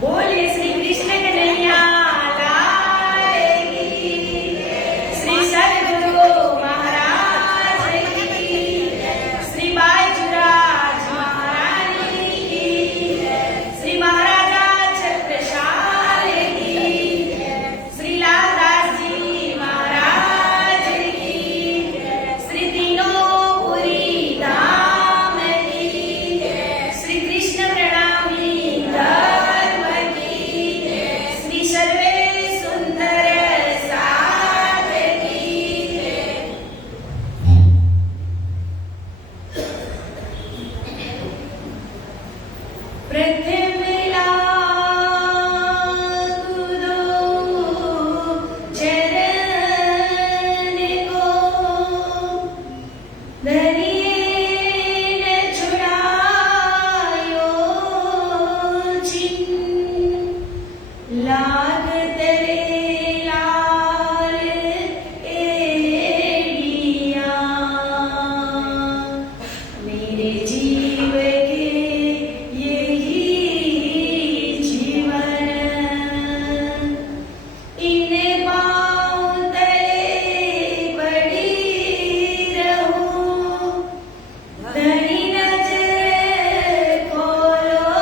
बोले श्री कृष्ण कन्हैया लाल की, श्री सद्गुरु महाराज की, श्री बाईजुराज महारानी की, श्री महाराजा छत्रसाल की, श्री लालदास जी महाराज की, श्री तीनों धाम की, श्री कृष्ण प्रणामी धर्म की, श्री सर्वे सुंदर साथ की। पृथ्वी लागू दो चरण को, धरिए न छुड़ायो चिन्ह, लाग तले लाल एड़िया, मेरे जीव के यही जीवन, इन पाँव तले पड़ी रहूं, धनी नजर खोलो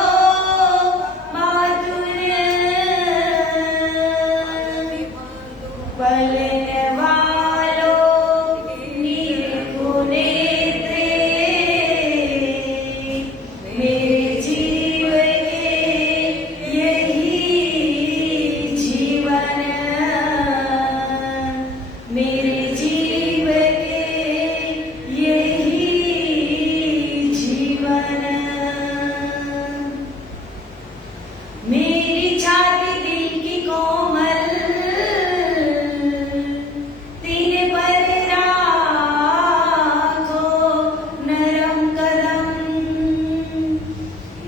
माधुर्य, पलने वालों निर्गुण थे, मेरे जीव के यही जीवन, मेरे जीव के यही जीवन। मेरी छाती दिल की कोमल, तीन पर राखो नरम कदम,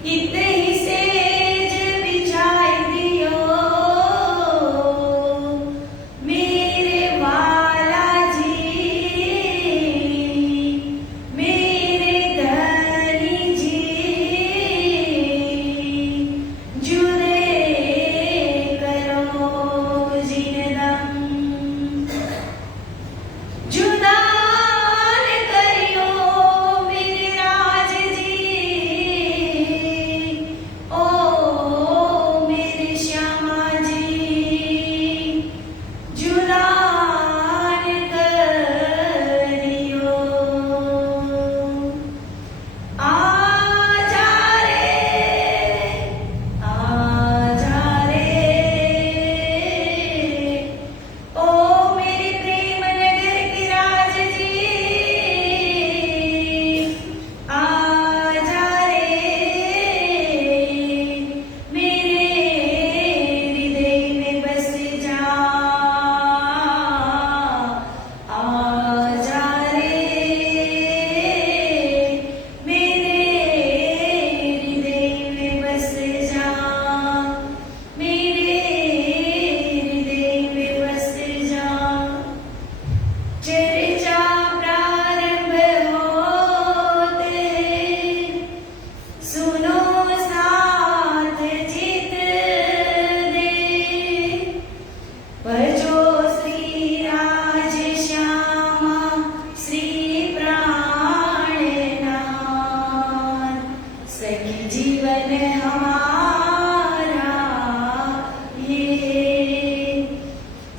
इतने ही सेज बिछाई दियो, मेरे वाला जी, मेरे धनी जी, जुदे करो जिनदम, जुदा न करियो मेरे राज जी, ओ मेरे श्यामा जी, जुदा न करियो। आजा रे, ओ मेरे प्रेम नगर के राज जी, आजा रे, मेरे हृदय में बस जा, आजा रे, मेरे हृदय में बस जा, मेरे हृदय में बस जा। चर्चा प्रारंभ होते, सुनो साथ चित दे, भजो श्री राज श्यामा श्री प्राणनाथ, सखी जीवन हमारा ये,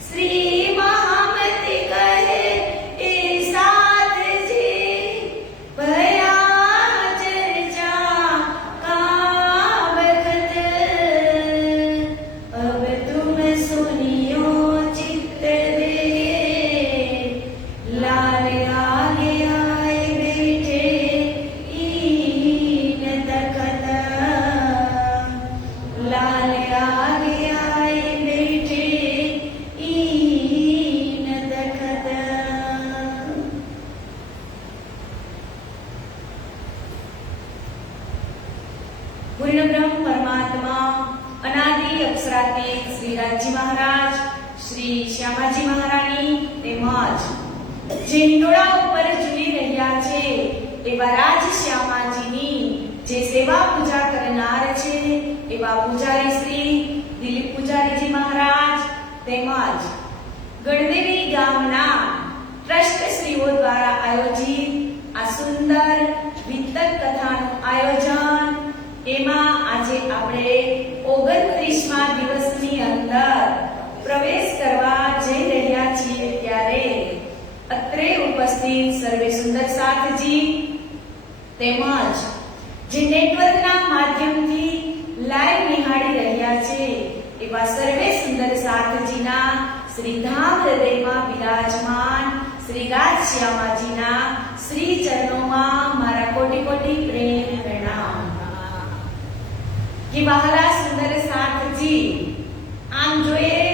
श्री महामति कहे ए साथ जी, भया चर्चा का बखत, अब तुम सुनियो चित्त दे, लाल आगे आए बैठे ईन तखत, लाल आगे आए बैठे ईन तखत। पूर्ण ब्रह्म परमात्मा अनादि अप्सरातीत श्री राजी महाराज, श्री શ્યામાજી મહારાણી તેમજ જે હિંડોળા ઉપર ઝૂલી રહ્યા છે એવા રાજ શ્યામાજીની જે સેવા પૂજા કરનાર કરનાર છે એવા પૂજારી શ્રી દિલીપ પૂજારીજી મહારાજ તેમજ ગણદેવી ગામના ટ્રસ્ટશ્રીઓ દ્વારા આયોજિત આ સુંદર વિતક કથાનું આયોજન, એમાં આજે આપણે 29મા દિવસની અંદર પ્રવેશ કરવા જઈ રહ્યા છીએ ત્યારે અત્રે ઉપસ્થિત સર્વે સુંદર સાથજી તેમજ જે નેટવર્કના માધ્યમથી લાઈવ નિહાળી રહ્યા છે એવા સર્વે સુંદર સાથજીના શ્રી ધામ હૃદયમાં બિરાજમાન શ્રી રાજશ્યામાજીના શ્રી ચરણોમાં મારા કોટી કોટી પ્રેમ પ્રણામ. કે વહાલા સુંદર સાથજી, આમ જોઈએ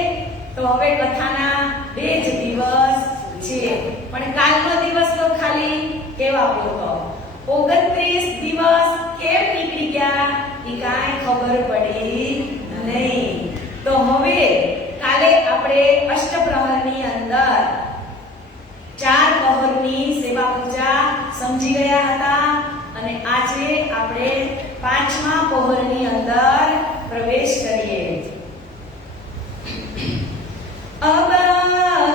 તો હવે કથાના 2 જ દિવસ છે, પણ કાલનો દિવસ તો ખાલી કેવા પૂરતો. 29 દિવસ કેમ નીકળી ગયા એ કાંઈ ખબર પડી નહીં. તો હવે કાલે આપણે અષ્ટપ્રહરની અંદર 4 પહોરની સેવા પૂજા સમજી ગયા હતા અને આજે આપણે 5મા પહોરની અંદર પ્રવેશ કરીએ. अब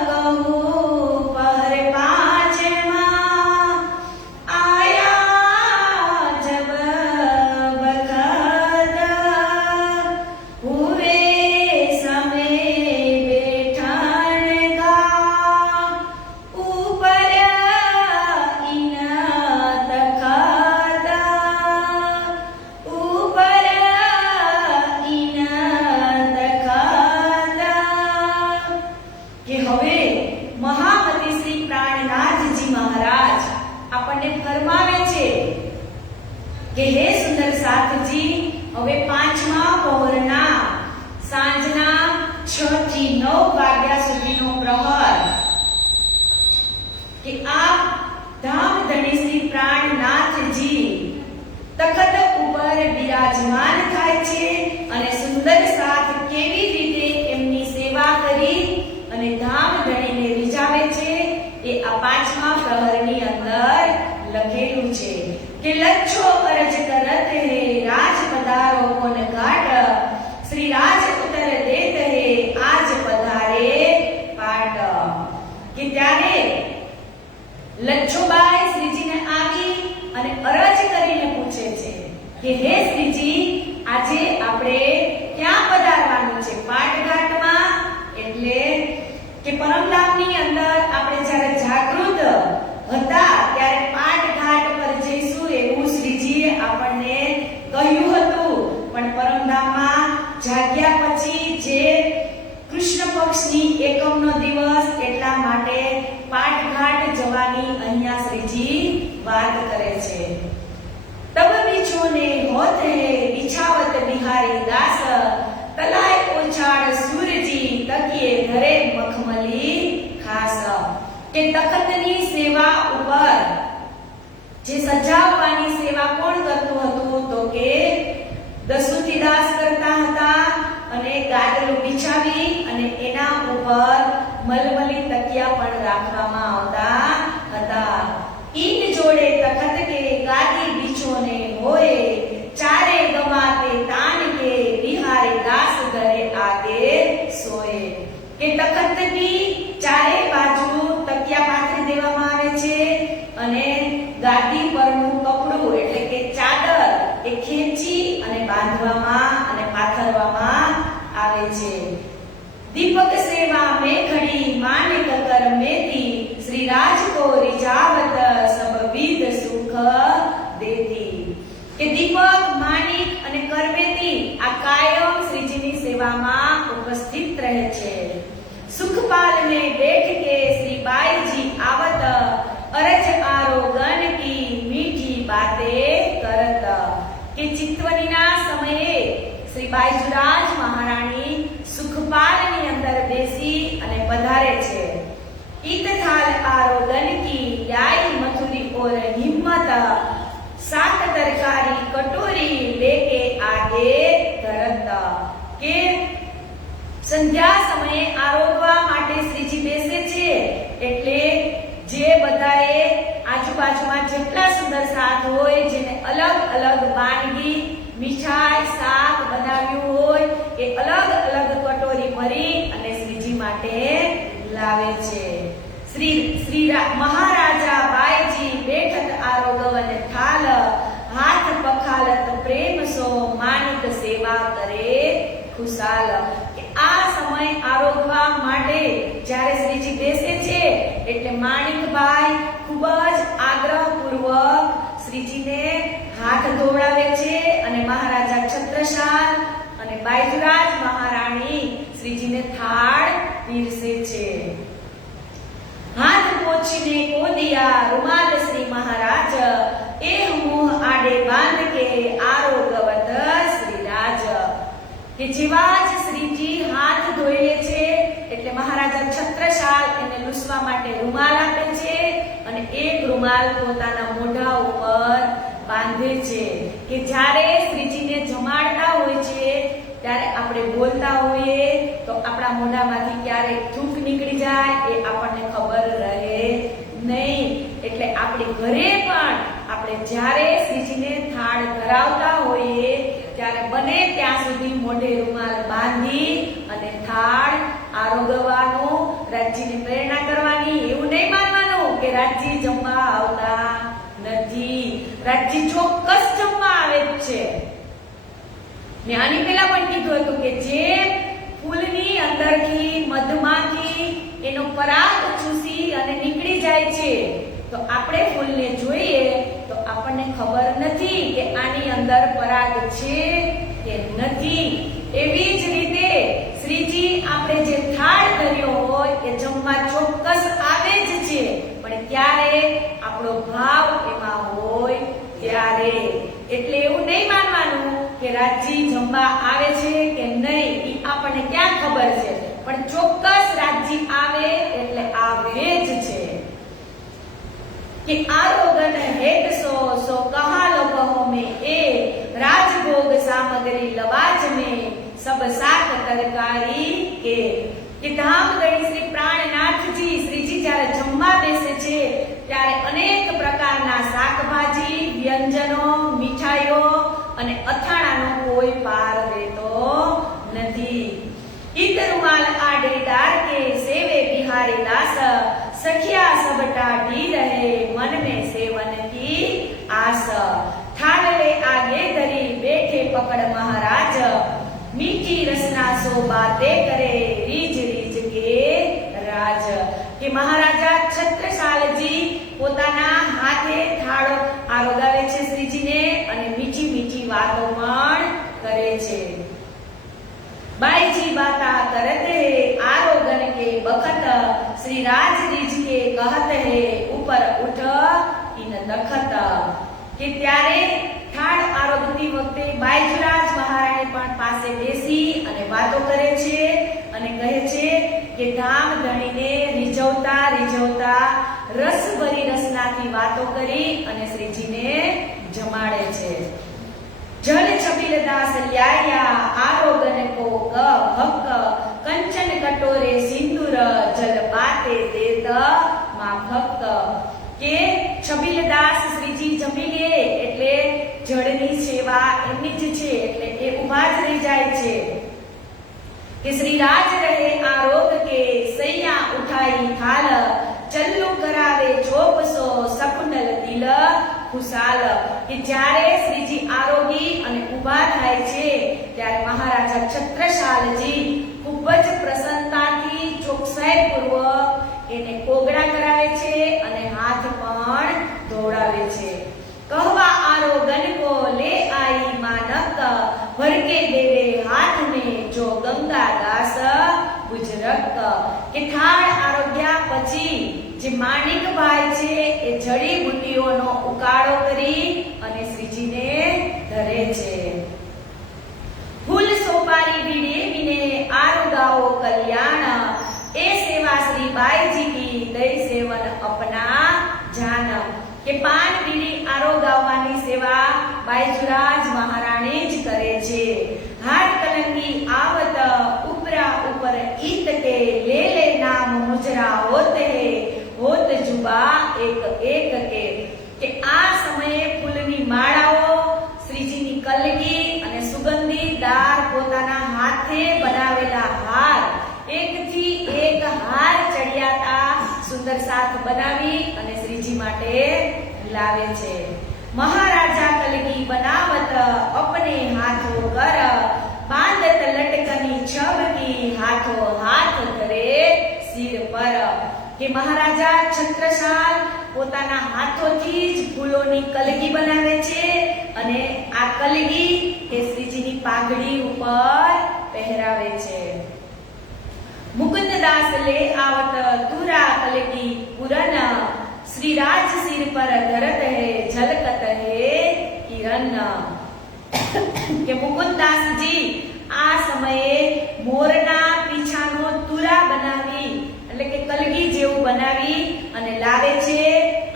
कहूं पर 5मां आया जब बखत हुए समय बैठन का ऊपर इन तखत ऊपर इन तखत કે હવે મહામતી શ્રી પ્રાણનાથજી મહારાજ આપણને ફરમાવે છે કે હે સુંદર સાથજી, હવે 5મા પહોરના સાંજના 6 થી 9 વાગ્યા સુધીનો પ્રહર કે આપ ધામ ધણી શ્રી પ્રાણનાથજી તખત ઉપર બિરાજમાન થાય છે અને સુંદર સાથ કેવી રીતે એમની સેવા કરી અને ધામ ધણીને રીઝાવે છે એ આ 5મા પ્રહરની અંદર લખેલું છે કે લચ્છો અરજ કરત હે રાજ પધારો કોન ઘાટ શ્રી રાજ ઉતર દેત હે આજ પધારે પાટ. કે ત્યારે લચ્છોબાઈ શ્રીજીને આવી અને અરજ કરીને પૂછે છે કે હે શ્રીજી, આજે આપણે ક્યાં પધારવાનું છે? પાટઘાટમાં. એટલે કે પરમધામની અંદર આપણે જ્યારે જાગૃત હતા ત્યારે પાટઘાટ પર જઈશું એવું શ્રીજીએ આપણને કહ્યું હતું, પણ પરમધામમાં જાગ્યા પછી જે કૃષ્ણ પક્ષની એકમનો દિવસ એટલા માટે પાટઘાટ જવાની અહીંયા શ્રીજી વાત કરે છે. તબ બીછોને હોત હે બિછાવત બિહારી દાસ તલાય ઓછાડ સૂરજી તકીએ ધરે મખમલી ખાસ. કે તખતની સેવા ઉપર જે સજાવવાની સેવા કોણ કરતું હતું? તો કે દસુતીદાસ કરતા હતા અને ગાદલો બિછાવી અને એના ઉપર મલમલી તકિયા પણ રાખવામાં આવતા હતા. ઈટ જોડે તખત કે ગાદી બીછોને હોય ચારે ગવાતે તાન કે બિહારી દાસ ઘરે આગે સોએ. કે તખતની ચારે બાજુ તકિયા પાથરી દેવામાં આવે છે અને ગાદી પરનું કપડું એટલે કે ચાદર એ ખેંચી અને બાંધવામાં અને પાથરવામાં આવે છે. દીપક સેવા में खड़ी मानिक कर मेती श्री राज को रिजावत सब विध सुख देती. કે દીપક, માણિક અને કરમેતી આ કાયમ શ્રીજીની સેવામાં ઉપસ્થિત રહે છે. સુખપાલ ને બેઠ કે શ્રી બાઈજી આવત અરજ આરોગન કી મીઠી બાતે કરત. કે ચિત્તવનીના સમયે શ્રી બાઈજુરાજ મહારાણી સુખપાલની અંદર બેસી અને પધારે છે. ઈત થાલ આરોગન કી लाई मथुरी और हिम्मत सात तरकारी कटोरी लेके आगे धरत. કે સંધ્યા સમયે આરોગવા માટે શ્રીજી બેસે છે એટલે જે બધાએ આજુબાજુમાં જેટલા સુંદર સાથ હોય જેને અલગ અલગ વાનગી, મીઠાઈ બનાવ્યું હોય એ અલગ અલગ કટોરી ભરી અને શ્રીજી માટે લાવે છે. મહારાજા બાઈજી બેઠત આરોગવન થાલ, હાથ પખાલત પ્રેમ સો માનિક સેવા કરે ખુશાલ. કે આ સમય આરોગવા માટે જ્યારે શ્રીજી બેસે છે એટલે માણિકભાઈ ખૂબ જ આગ્રહપૂર્વક શ્રીજીને હાથ ધોવડાવે છે અને મહારાજા છત્રસાલ અને બાઈજરાજ મહારાણી શ્રીજીને થાળ પીરસે છે. હાથ પોછીને કોદિયા રૂમાલ શ્રી મહારાજ, એ મોહ આડે બાંધ કે આરોગવત શ્રીરાજ. કે જેવા જ શ્રીજી હાથ ધોઈ લે છે એટલે મહારાજા છત્રસાલ એને લૂસવા માટે રૂમાલ આપે છે અને એક રૂમાલ પોતાના મોઢા ઉપર બાંધે છે. કે જ્યારે શ્રીજીને જમાડતા હોય છે ત્યારે આપણે બોલતા હોઈએ તો આપણા મોઢામાંથી ક્યારેક થૂંક નીકળી જાય એ આપણને ખબર રહે નહીં. એટલે આપણી ઘરે પણ આપણે જ્યારે શ્રીજીને થાળ ધરાવતા હોઈએ ત્યારે બને ત્યાં સુધી મોઢે રૂમાલ બાંધી અને થાળ આરોગવાનું, રાજજીને પ્રેરણા કરવાની. એવું નહીં માનવાનું કે રાજજી જમવા આવતા નથી. રાજજી ચોક્કસ જમવા આવે જ છે. મેં આની પહેલા પણ કીધું હતું કે જે ફૂલની અંદરથી મધમાંથી એનો પરાગ ચૂસી અને નીકળી જાય છે તો આપણે ફૂલને જોઈએ તો આપણને ખબર નથી કે આની અંદર પરાગ છે કે નથી. એવી જ રીતે શ્રીજી આપણે જે થાળ ધર્યો હોય એ જમવા ચોક્કસ આવે જ છે, પણ ક્યારે આપણો ભાવ એમાં હોય ત્યારે. એટલે એવું નહીં માનવાનું કે રાજજી જમવા આવે છે કે નહીં એ આપણને ક્યાં ખબર છે, પણ ચોક્કસ રાજજી આવે એટલે આવે જ છે. કે આરોગન હેત સો સો કહા લોકો में ए राजभोग सामग्री लवाज में सब शाक तरकारी કે ધામ ગણી શ્રી પ્રાણનાથજી શ્રીજી જ્યારે જમવા બેસે છે ત્યારે અનેક પ્રકારના શાકભાજી, વ્યંજનો, મીઠાઈઓ અને અથાણાનો કોઈ પાર દેતો નથી. इत रुमाल आडे डार के सेवे बिहारी दास, सखिया सब टाटी रहे मन में सेवन की आस. थाड़ले आगे धरी बैठे पकड़ महाराज, मीठी रसना सो बातें करे રીજ રીજ કે રાજ. કે મહારાજા છત્રસાલજી પોતાના હાથે થાળો આરોગાવે છે શ્રીજીને અને મીઠી મીઠી વાતો પણ કરે છે. बाईजी बाता करते है आरोगन के बखत, श्री राज रिज के कहत है ऊपर उठ इन दखत. કે ત્યારે થાળ આરોગતી વખતે બાઈજરાજ મહારાણી પણ પાસે બેસી અને વાતો કરે છે અને કહે છે કે ધામ ધણીને રીઝવતા રીઝવતા રસભરી રસનાથી વાતો કરી અને શ્રીજીને જમાડે છે. जल छबिल दास ल्याया आरोगन को हक, कंचन कटोरे सिंदूर जल पाते देत माफक. કે છબીલ દાસ શ્રીજી જમી લે એટલે જળની સેવા એમની જ છે એટલે એ ઉભા જ રહી જાય છે. કે શ્રી રાજ રહે આરોગ કે સૈયા ઉઠાઈ થાલ, ચલ્લુ કરાવે ચોપસો સપનલ દિલ ખુશાલ. કે જ્યારે શ્રીજી આરોગી અને ઉભા થાય છે ત્યારે મહારાજા છત્રસાલજી ખૂબ જ પ્રસન્નતાથી ચોકસાઈપૂર્વક એને કોગળા કરાવે છે અને હાથ પણ ધોવડાવે છે. कहवा आरोगन को ले आई मानक, भर के देवे हाथ में जो गंगा दास गुजरक. કે થાળ આરોગ્યા પછી જે માણિકભાઈ છે એ જડીબુટ્ટીઓનો ઉકાળો કરી અને શ્રીજીને ધરે છે. ફૂલ સોપારી બીડે વિને આરોગાઓ કલ્યાણ, એ સેવા શ્રી બાઈજી કી દઈ સેવન અપના જાન. કે પાન બીડી આરોગાવવાની સેવા બાઈજરાજ મહારાણી જ કરે છે. હાથ કલંગી આવત ઉપરા ઉપર ઈત કે લે લે નામ મુજરા હોત હે હોત જુબા એક એક કે આ સમયે ફૂલની માળાઓ શ્રીજીની કલગી અને સુગંધીદાર હાથે બનાવેલા હાર, એકથી એક હાર ચડિયાતા સુંદર સાથ બનાવી અને શ્રીજી માટે લાવે છે. મહારાજા કલગી બનાવત અપને હાથો કર, બાંધત લટકની છબકી હાથો હાથ કરે સિર પર. કે મહારાજા છત્રસાલ પોતાના હાથોથી જ ફૂલોની કલગી બનાવે છે અને આ કલગી એ શ્રીજીની પાઘડી ઉપર પહેરાવે છે. મુકુંદદાસ લે આવત તુરા કલગી પુરન, શ્રી રાજ સિર પર ધરત હે ઝલકત હે કિરણ. કે મુકુંદદાસજી આ સમયે મોરના પીછાનો તુરા બનાવી એટલે કે કલગી જેવું બનાવી અને લાવે છે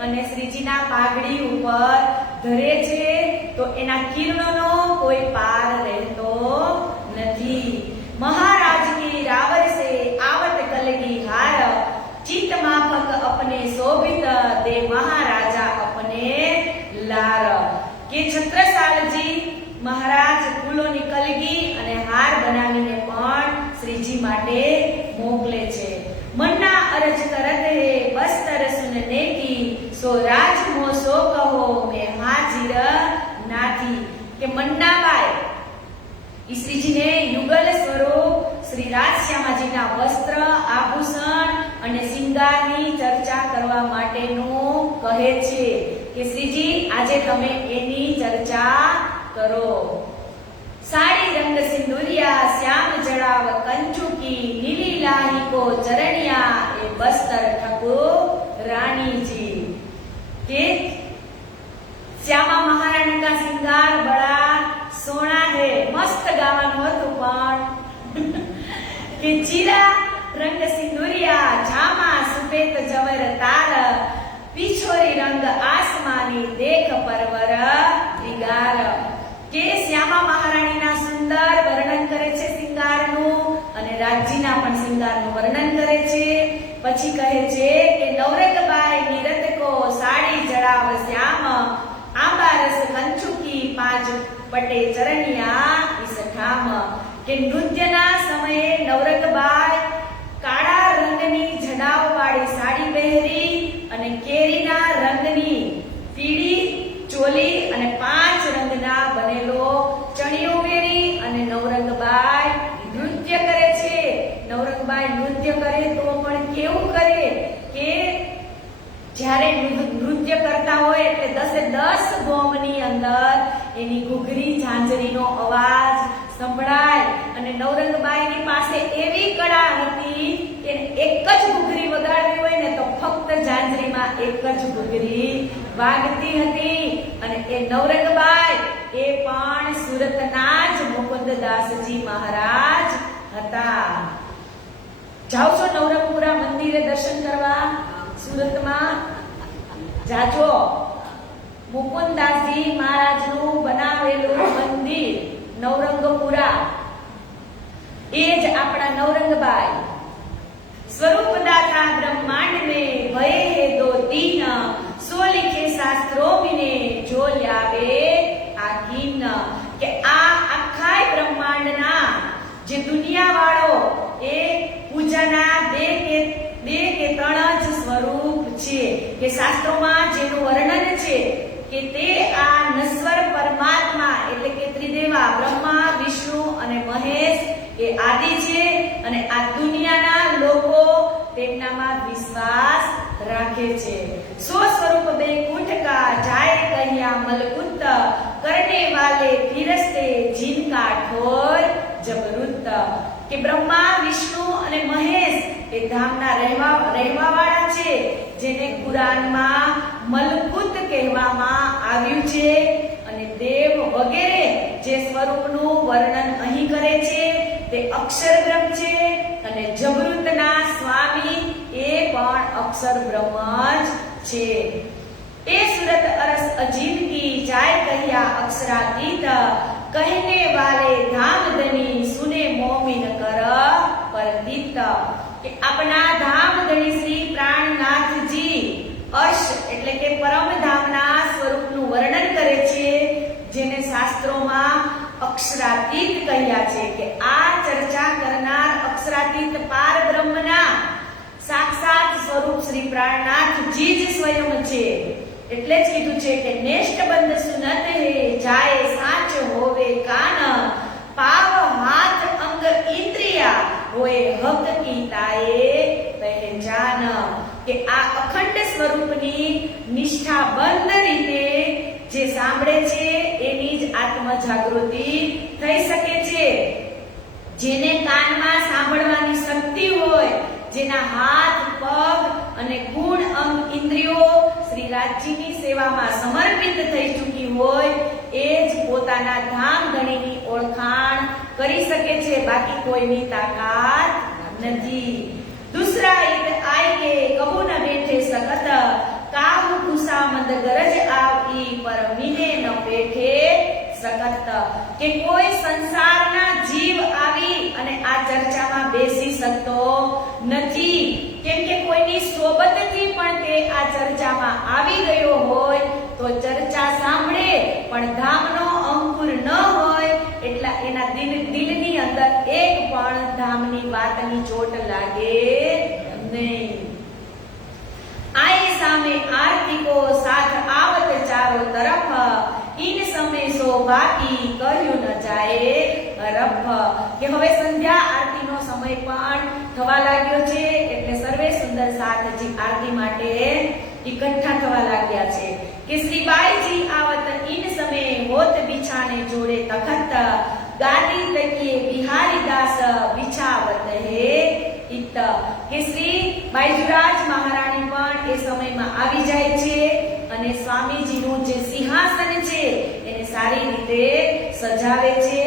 અને શ્રીજીના પાઘડી ઉપર ધરે છે. તો એના કિરણોનો કોઈ પાર રહેતો નથી. મહારાજ કી રાવર સે આવત કલગી હાર, ચિત માફક અપને શોભિત દે મહારાજા અપને લાર. કે છત્રસાલજી મહારાજ ફૂલોની કલગી અને હાર બનાવીને પણ શ્રીજી માટે મોકલે છે. મન્ના અરજ કરત હે બસ્તર સુનને કી, સો રાજ મો સો કહો મે હાજિર નાથી. કે મન્નાબાઈ ઈ શ્રીજીને યુગલ સ્વરૂપ શ્રી રાજશ્યામાજીના વસ્ત્ર, આભૂષણ અને શિંગારની ચર્ચા કરવા માટેનું કહે છે કે શ્રીજી આજે તમે એની ચર્ચા કરો. સાડી રંગ સિંદુરિયા શ્યામ જડાવ કંચુકી, નીલી લાહી કો ચરણિયા એ બસ્તર ઠાकुर रानी जी. के श्यामा महारानी का श्रृंगार बड़ा सोना है. मस्त गाવાનું હતું પણ કે ચીરા રંગ સિંદુરિયા જામા સુપેત જવર તાર, પીછોરી રંગ આસમાની દેખ પરવર દિગાર. કે શ્યામા મહારાણીના સુંદર વર્ણન કરે છે શૃંગારનું અને રાજજીના પણ શૃંગારનું વર્ણન કરે છે. પછી કહે છે કે નવરંગબાઈ નિરત કો સાડી જડાવ શ્યામ, આંબારસ કંચુકી પાંચ પટે ચરણિયા ઇસ ઠામ. કે નૃત્યના સમયે નવરંગબાઈ કાળા રંગની જડાવ વાળી સાડી પહેરી અને કેરીના રંગની પીળી ચોલી અને 5 રંગના બનેલો ચણિયો પહેરી અને નવરંગબાઈ નૃત્ય કરે છે. નવરંગબાઈ નૃત્ય કરે તો પણ કેવું કરે કે જ્યારે નૃત્ય કરતા હોય એટલે 10 ગોમની અંદર એની ઘૂઘરી ઝાંઝરીનો અવાજ સંભળાય અને નવરંગબાઈની પાસે એવી કળા હતી કે એક જ ઘૂઘરી વગાડવી હોય ને તો ફક્ત ઝાંઝરીમાં એક જ ઘૂઘરી વાગતી હતી. અને એ નવરંગબાઈ એ પણ સુરતના જ મુકુંદદાસજી મહારાજ હતા. જાઓ છો નવરંગપુરા મંદિરે દર્શન કરવા? સુરતમાં જાજો. મુકુંદદાસજી મહારાજનું બનાવેલું મંદિર નવરંગપુરા એ જ આપણા નવરંગબાઈ. स्वरूप दाता ब्रह्मांड में भय है दो तीन, सो लिखे शास्त्रों में जो लावे आकीन. કે આ આખા બ્રહ્માંડના જે દુનિયા વાળો એ પૂજાના બે કે ત્રણ જ સ્વરૂપ છે કે શાસ્ત્રોમાં જેનું વર્ણન છે કે તે આ નશ્વર પરમાત્મા એટલે કે ત્રિદેવા બ્રહ્મા, વિષ્ણુ અને મહેશ એ આદિ છે અને આ દુનિયાના લોકો તેમનામાં વિશ્વાસ રાખે છે. સો સ્વરૂપ બેકુંઠ કા જાય કહિયા મલકુત, કરને વાલે ફિરસ્તે જીનકા ઠોર જબરુત. કે બ્રહ્મા, વિષ્ણુ અને મહેશ એ ધામના રહેવા વાળા છે જેને કુરાનમાં મલકુત કહેવામાં આવ્યું છે. અને દેવ વગેરે જે સ્વરૂપનું વર્ણન અહીં કરે છે તે અક્ષર બ્રહ્મ છે અને જબરુતના સ્વામી એ પણ અક્ષર બ્રહ્મ જ છે. એ સુરત અરસ અજીબ કી જાય કહિયા અક્ષરાતીત, कहने वाले धाम धनी सुने मोमिन कर परदित. કે આપણા ધામ ધણી શ્રી પ્રાણનાથજી અર્શ એટલે કે પરમધામના સ્વરૂપનું વર્ણન કરે છે જેને શાસ્ત્રોમાં અક્ષરા અક્ષરાતીત કહ્યા છે કે આ ચર્ચા કરનાર અક્ષરાતીત પાર બ્રહ્મના સાક્ષાત સ્વરૂપ શ્રી પ્રાણનાથજી જ સ્વયં છે. એટલે જ કીધું છે કે નેષ્ટ બંધ સુનત હે જાય સાચ હોવે કાન પાવ હાથ અંગ ઇન્દ્રિયા હોય હક કી તાએ પહેચાન. કે આ અખંડ સ્વરૂપની નિષ્ઠાબંધ રીતે જે સાંભળે છે એની જ આત્મ જાગૃતિ થઈ શકે છે. જેને કાનમાં સાંભળવાની શક્તિ હોય, જેના હાથ પગ અને ગુણ અંગ ઇન્દ્રિયો શ્રી રાજજીની સેવામાં સમર્પિત થઈ ચૂકી હોય એ જ પોતાના ધામ ધણીની ઓળખાણ કરી શકે છે. બાકી કોઈની તાકાત નથી. दूसरा ईद आएगे कबू न बैठे सकत काहू खुशामद गरज આવી પર મીને ન બેઠે सकत. કે કોઈ સંસારના જીવ આવી અને આ ચર્ચામાં બેસી શકતો નથી. કેમ કે કોઈની સોબતથી પણ તે આ ચર્ચામાં આવી ગયો હોય તો ચર્ચા સાંભળે પણ ધામનો અંકુર ન હોય એટલા એના દિલની અંદર એક પણ ધામની વાતની ચોટ લાગે નહીં. આए सामे आरती को साथ आवत चारों तरफ इन समय सो बाकी કહ્યું ન જાય રફ. કે હવે સંધ્યા આરતીનો સમય પણ થવા લાગ્યો છે એટલે સર્વે સુંદર સાથજી આરતી માટે इकट्ठा થવા લાગ્યા છે. કે શ્રી બાઈજી આવત इन समय होत बिछाने जोड़े तखत गादी तकिए बिहारी दास बिछावत है इत. કે શ્રી બાઈजुराज મહારાણી પણ એ સમયમાં આવી જાય છે અને સ્વામીજીનું જે સિંહાસન છે એને સારી રીતે સજાવે છે.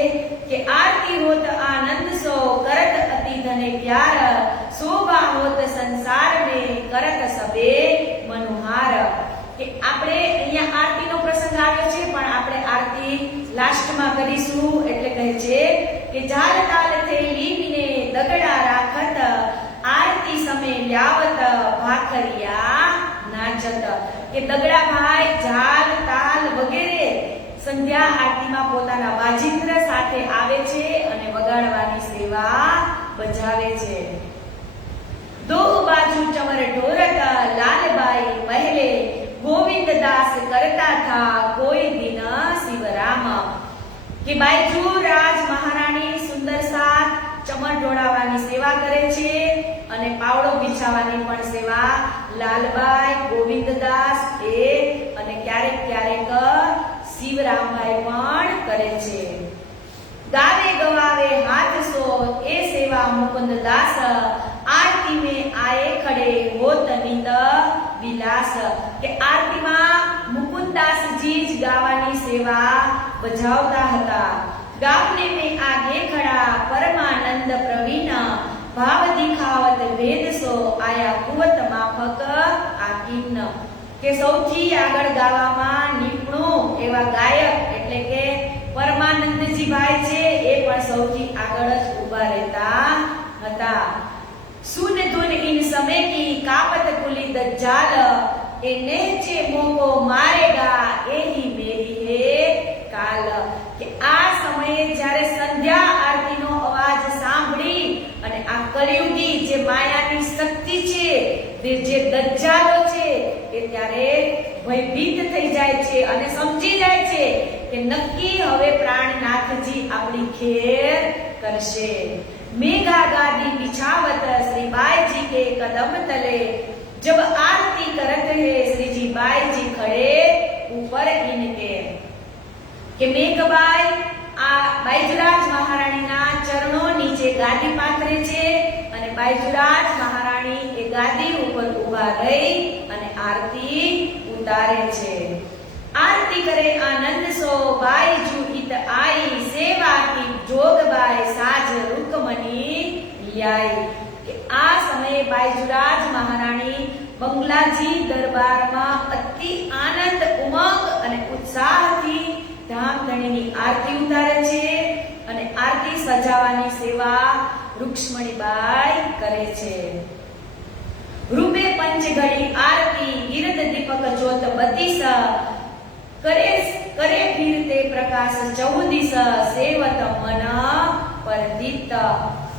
કે આરતી હોત આનંદ સો કરત અતિ ધને પ્યાર શોભા હોત સંસાર મે કરત સબે મનોહાર. કે આપણે અહીંયા આરતીનો પ્રસંગ આવ્યો છે પણ આપણે આરતી લાસ્ટમાં કરીશું. એટલે કહે છે કે જાલ તાલ થઈ લીમીને દગડા રાખત આરતી સમે લ્યાવત ભાખરિયા નાચત. કે દગડા ભાઈ ઝાલ તાલ વગેરે સંધ્યા આરતીમાં પોતાના વાજિંત્ર સાથે આવે છે અને વગાડવાની સેવા બજાવે છે. દો બાજુ ચમર ઢોરત લાલબાઈ મહેલે ગોવિંદ દાસ કરતા થા કોઈ દિન શિવરામ. કે બાઈજુ રાજ મહારાણી સુંદર સાથ ચમર ઢોળાવવાની સેવા કરે છે અને પાવડો બિછાવવાની પણ સેવા લાલબાઈ ગોવિંદદાસ એ અને ક્યારેક ક્યારેક શિવરામભાઈ પણ કરે છે. ગાવે ગવાવે હાથ સો એ સેવા મુકુંદ દાસ આરતી में आए खड़े होत नित विलास. કે આરતીમાં મુકુંદાસજી જ ગાવાની સેવા બજાવતા હતા. ગાવને में आगे खड़ा परमानंद प्रवीण भाव दिखावत वेद सो आया કુવત માફક આકીન. કે સૌથી આગળ ગાવામાં નિપુણ એવા ગાયક એટલે કે પરમાનંદજી ભાઈ છે એ પણ સૌથી આગળ જ ઊભા રહેતા હતા. सुन धुन इन समय की कापत कुली दज्जाल ए नेचे मोको मारेगा एही मेरी है काल. કે આ સમયે જ્યારે સંધ્યા આરતીનો અવાજ સાંભળી અને આ કળિયુગી જે માયાની શક્તિ છે જે દજ્જાલો છે એ ત્યારે ભયભીત થઈ જાય છે અને સમજી જાય છે કે નક્કી હવે પ્રાણનાથજી આપણી ખેર કરશે. मेघा गादी बिछावत श्री बाई जी के कदम तले जब आरती करत है श्री जी बाई जी खड़े ऊपर इनके. કે મેઘબાઈ આ બાઈજરાજ મહારાણીના ચરણો નીચે ગાદી પાથરે છે અને બાઈજરાજ મહારાણી એ ગાદી ઉપર ઊભા રહી અને આરતી ઉતારે છે. आरती करे आनंद सो बाई जू इत आई सेवा की जोगबाई साज रुकमणी ल्याई. કે આ સમયે બાઈजुराज મહારાણી બંગલાજી દરબારમાં અતિ આનંદ ઉમંગ અને ઉત્સાહથી ધામધણીની આરતી ઉતારે છે અને આરતી સજાવવાની સેવા રૂક્ષ્મણીબાઈ કરે છે. રૂપે પંચ ઘડી આરતી ગિરદ દીપક જોત બત્તીસ કરે કરે ફિરતે પ્રકાશ ચૌદિશ સેવત મન પરદિત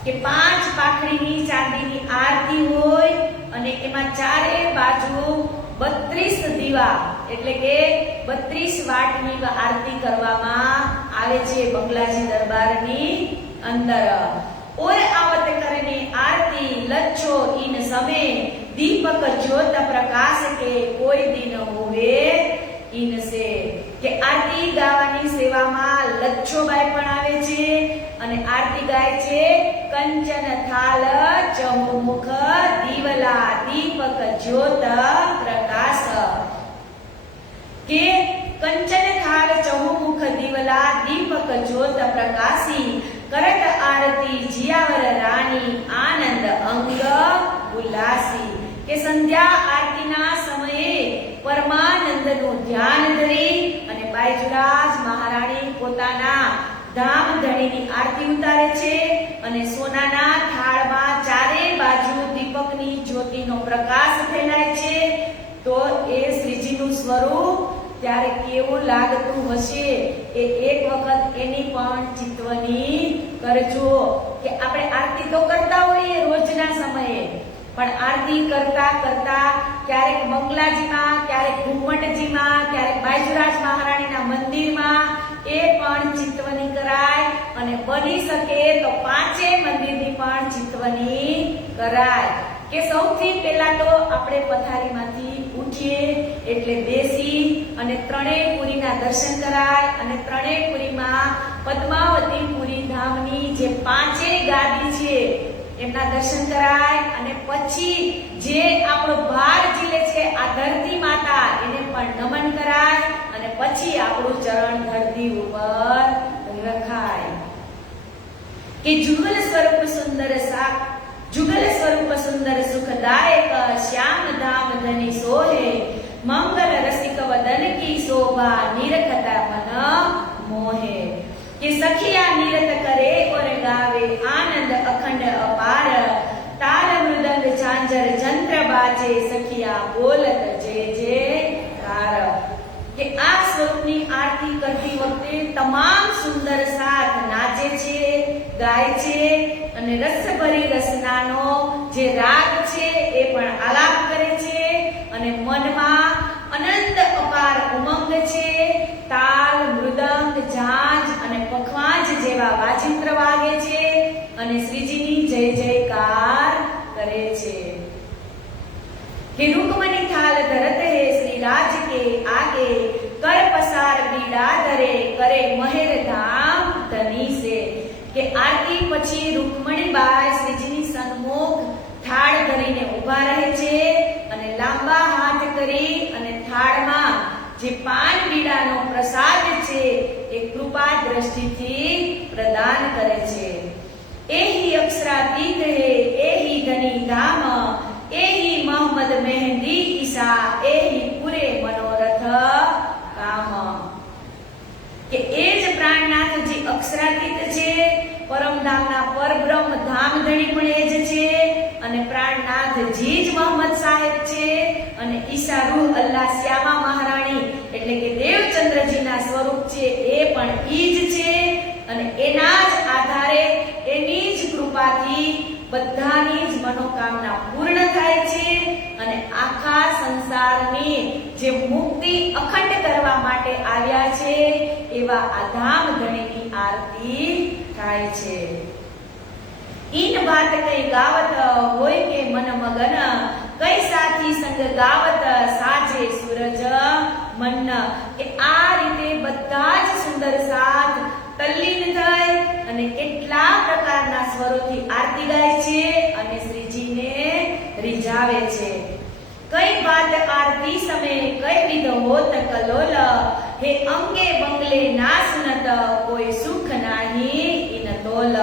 કે 5 પાંખડીની ચાંદીની આરતી હોય અને એમાં ચારે બાજુ 32 દીવા એટલે કે 32 વાટની આરતી કરવામાં આવે છે બંગલાજી દરબારની અંદર। और आवत करने आरती लच्छो इन समय दीपक ज्योत प्रकाश के कोई दिन होवे इनसे के आरती गावानी सेवामां लच्छोबाई पण आवे छे અને આરતી ગાય છે કંચન થાલ ચહુમુખ દીવલા દીપક જ્યોત પ્રકાશ કે કંચન થાલ ચહુમુખ દીવલા દીપક જ્યોત પ્રકાશી करत आरती जियावर रानी आनंद अंग उल्लासी के संध्या आरतीना समये परमानंदनु ध्यान धरी અને બાયજુરાજ મહારાણી પોતાના ધામ ધણીની આરતી ઉતારે છે અને સોનાના થાળમાં ચારે બાજુ દીપકની જ્યોતિનો પ્રકાશ ફેલાય છે। તો એ શ્રીજીનું સ્વરૂપ ત્યારે કેવું લાગતું હશે એ એક વખત એની પણ ચિત્તવની કરજો કે આપણે આરતી તો કરતા હોઈએ રોજના સમયે પણ આરતી કરતા કરતા ક્યારેક બંગલાજીમાં ક્યારેક ઘુમટજીમાં ક્યારેક બાયજુરાજ મહારાણીના મંદિરમાં એ પણ ચિત્તવની કરાય અને બની શકે તો 5 મંદિરની પણ ચિત્તવની કરાય કે સૌથી પહેલા તો આપણે પથારીમાંથી ઉઠીએ એટલે બેસી અને ત્રણેયપુરીના દર્શન કરાય અને ત્રણેયપુરીમાં પદ્માવતીપુરી ધામની જે 5 ગાદી છે એમના દર્શન કરાય અને પછી જે આપણો ભાર ઝીલે છે આ ધરતી માતા એને પણ નમન કરાય અને પછી આપણું ચરણ ધરતી ઉપર રખાય કે जुगल स्वरूप सुंदर सा जुगल स्वरूप सुंदर सुखदायक श्याम धाम धनी सोहे मंगल रसिक वदन की शोभा निरखता मन मोहे कि सखिया निरत करे और गावे आनंद अखंड अपार ताल मृदंग झांझर जंत्र बाजे सखिया बोलत जय जयकार કે આ સ્વરૂપની આરતી કરતી વખતે તમામ સુંદર સાથ નાચે છે ગાય છે અને રસભરી રસનાનો જે રાગ છે એ પણ આલાપ કરે છે અને મનમાં અનંત અપાર ઉમંગ છે। તાલ મૃદંગ ઝાંઝ અને પખવાજ જેવા વાજિંત્ર વાગે છે અને શ્રીજીની જય જયકાર કરે છે कि रुक्मणी थाल धरत है श्री राज के आगे कर पसार बीड़ा धरे करे महेर धाम धनी से के आरती પછી રૂકમણીબાઈ શ્રીજીની સન્મુખ થાળ ધરીને ઊભા રહે છે અને લાંબા હાથ કરી અને થાળમાં જે પાન બીડાનો પ્રસાદ છે એ કૃપા દ્રષ્ટિથી પ્રદાન કરે છે। એહી અક્ષરાતીત હે એહી ધની ધામ एही मोहम्मद मेहंदी ईसा एही पूरे मनोरथ काम के एज प्राणनाथ जी अक्षरातीत छे परमधामना परब्रह्म धाम धणी पण एज छे अने प्राणनाथ जी ज मोहम्मद साहेब छे अने ईसा रूह अल्लाह श्यामा महाराणी એટલે કે દેવચંદ્રજીના સ્વરૂપ છે એ પણ ઈ જ છે અને એના જ આધારે એની જ કૃપાથી બધાની જ મનોકામના પૂર્ણ થાય છે અને આખા સંસારની જે મુક્તિ અખંડ કરવા માટે આવ્યા છે એવા આ ધામ ધણીની આરતી થાય છે। इन बात कई गावत होय के मन मगन कई साथी संग गावत साजे सूरज मन के आ रीते બધા જ સુંદર સાથ તલ્લીન થઈ અને કેટલા પ્રકારના સ્વરોથી આરતી ગાય છે અને શ્રીજીને રીઝાવે છે। કઈ વાત આરતી સમય કઈ વિધ હોત કલોલ હે અંગે બંગલે ના સુનત કોઈ સુખ નાહી ઇન તોલ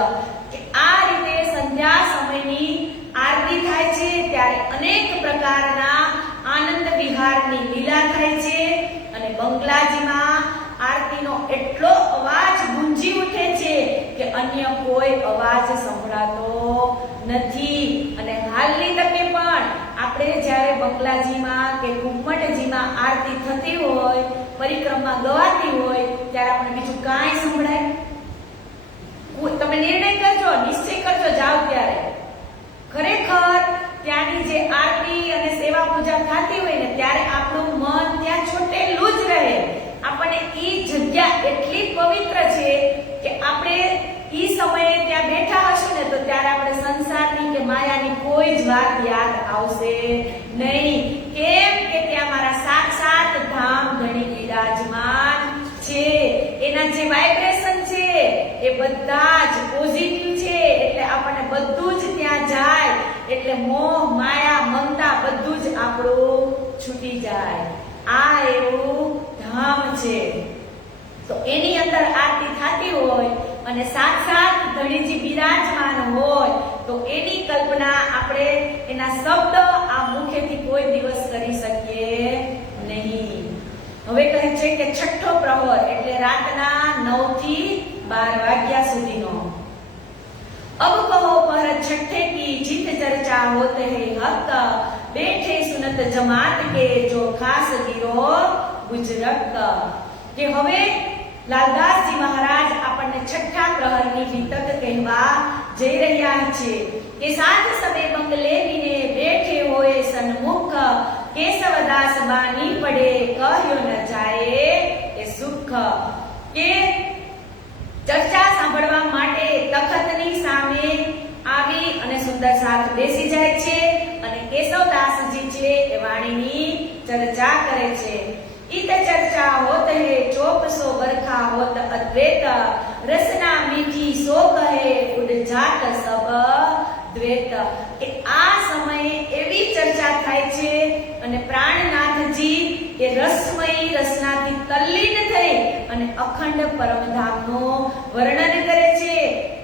કે આ રીતે સંધ્યા સમયની આરતી થાય છે ત્યારે અનેક પ્રકારના આનંદ વિહારની લીલા થાય છે અને બંગલાજીમાં આરતીનો એટલો અવાજ ગુંજી ઉઠે છે કે અન્ય કોઈ અવાજ સંભળાતો નથી અને હાલની તકે પણ આપણે જ્યારે બંગલાજીમાં કે ઘુમ્મટજીમાં આરતી થતી હોય, પરિક્રમા ગવાતી હોય, ત્યારે આપણને બીજું કાંઈ સંભળાય? તમે નિર્ણય કરજો, નિશ્ચય કરજો જાઓ ત્યારે. ખરેખર ત્યાંની જે આરતી અને સેવા પૂજા થતી હોય ને ત્યારે આપણું મન ત્યાં ચોટેલું જ રહે. આપણને ઈ જગ્યા એટલી પવિત્ર છે કે આપણે ઈ સમયે ત્યાં બેઠા હશું ને તો ત્યારે આપણે સંસારની કે માયાની કોઈ જ વાત યાદ આવશે નહીં. કેમ કે ત્યાં મારા સાક્ષાત ધામ ધણી બિરાજમાન છે. એના જે વાઇબ્રેશન છે એ બધા જ પોઝિટિવ છે. એટલે આપણને બધું જ ત્યાં જાય એટલે મોહ માયા મમતા બધું જ આપણું છૂટી જાય. આ એવું ધામ છે. તો એની અંદર આરતી થતી હોય અને સાક્ષાત ધણીજી બિરાજમાન હોય તો એની કલ્પના આપણે એના શબ્દ આ મુખેથી કોઈ દિવસ કરી શકીએ નહીં. હવે કહે છે કે છઠ્ઠો પ્રહર એટલે રાતના 9 થી 12 વાગ્યા સુધીનો. अब कहो पर छठे की जीत चर्चा होते हैं हक, बैठे सुनत जमात के जो खास गिरो गुजरक. કે હવે લાલદાસજી મહારાજ આપણને છઠ્ઠા પ્રહરની વિતક કહેવા જઈ રહ્યા છે કે સાત સમય બંગલે વિને બેઠે હોય સન્મુખ, કેશવદાસ બાની પડે કહ્યો ન જાય એ સુખ. કે ચર્ચા સાંભળવા માટે તખતની સામે આવી અને સુંદર સાથ બેસી જાય છે અને કેશવદાસજી છે એ વાણીની ચર્ચા કરે છે. इत चर्चा होत है 400 बरखा होत अद्वैत, रसना मीठी सो કહે ઉડ જાત સબ દ્વૈત. કે આ સમયે એવી ચર્ચા થાય છે અને પ્રાણનાથજી એ રસમયી રસનાથી તલ્લીન થઈ અને અખંડ પરમધામનું વર્ણન કરે છે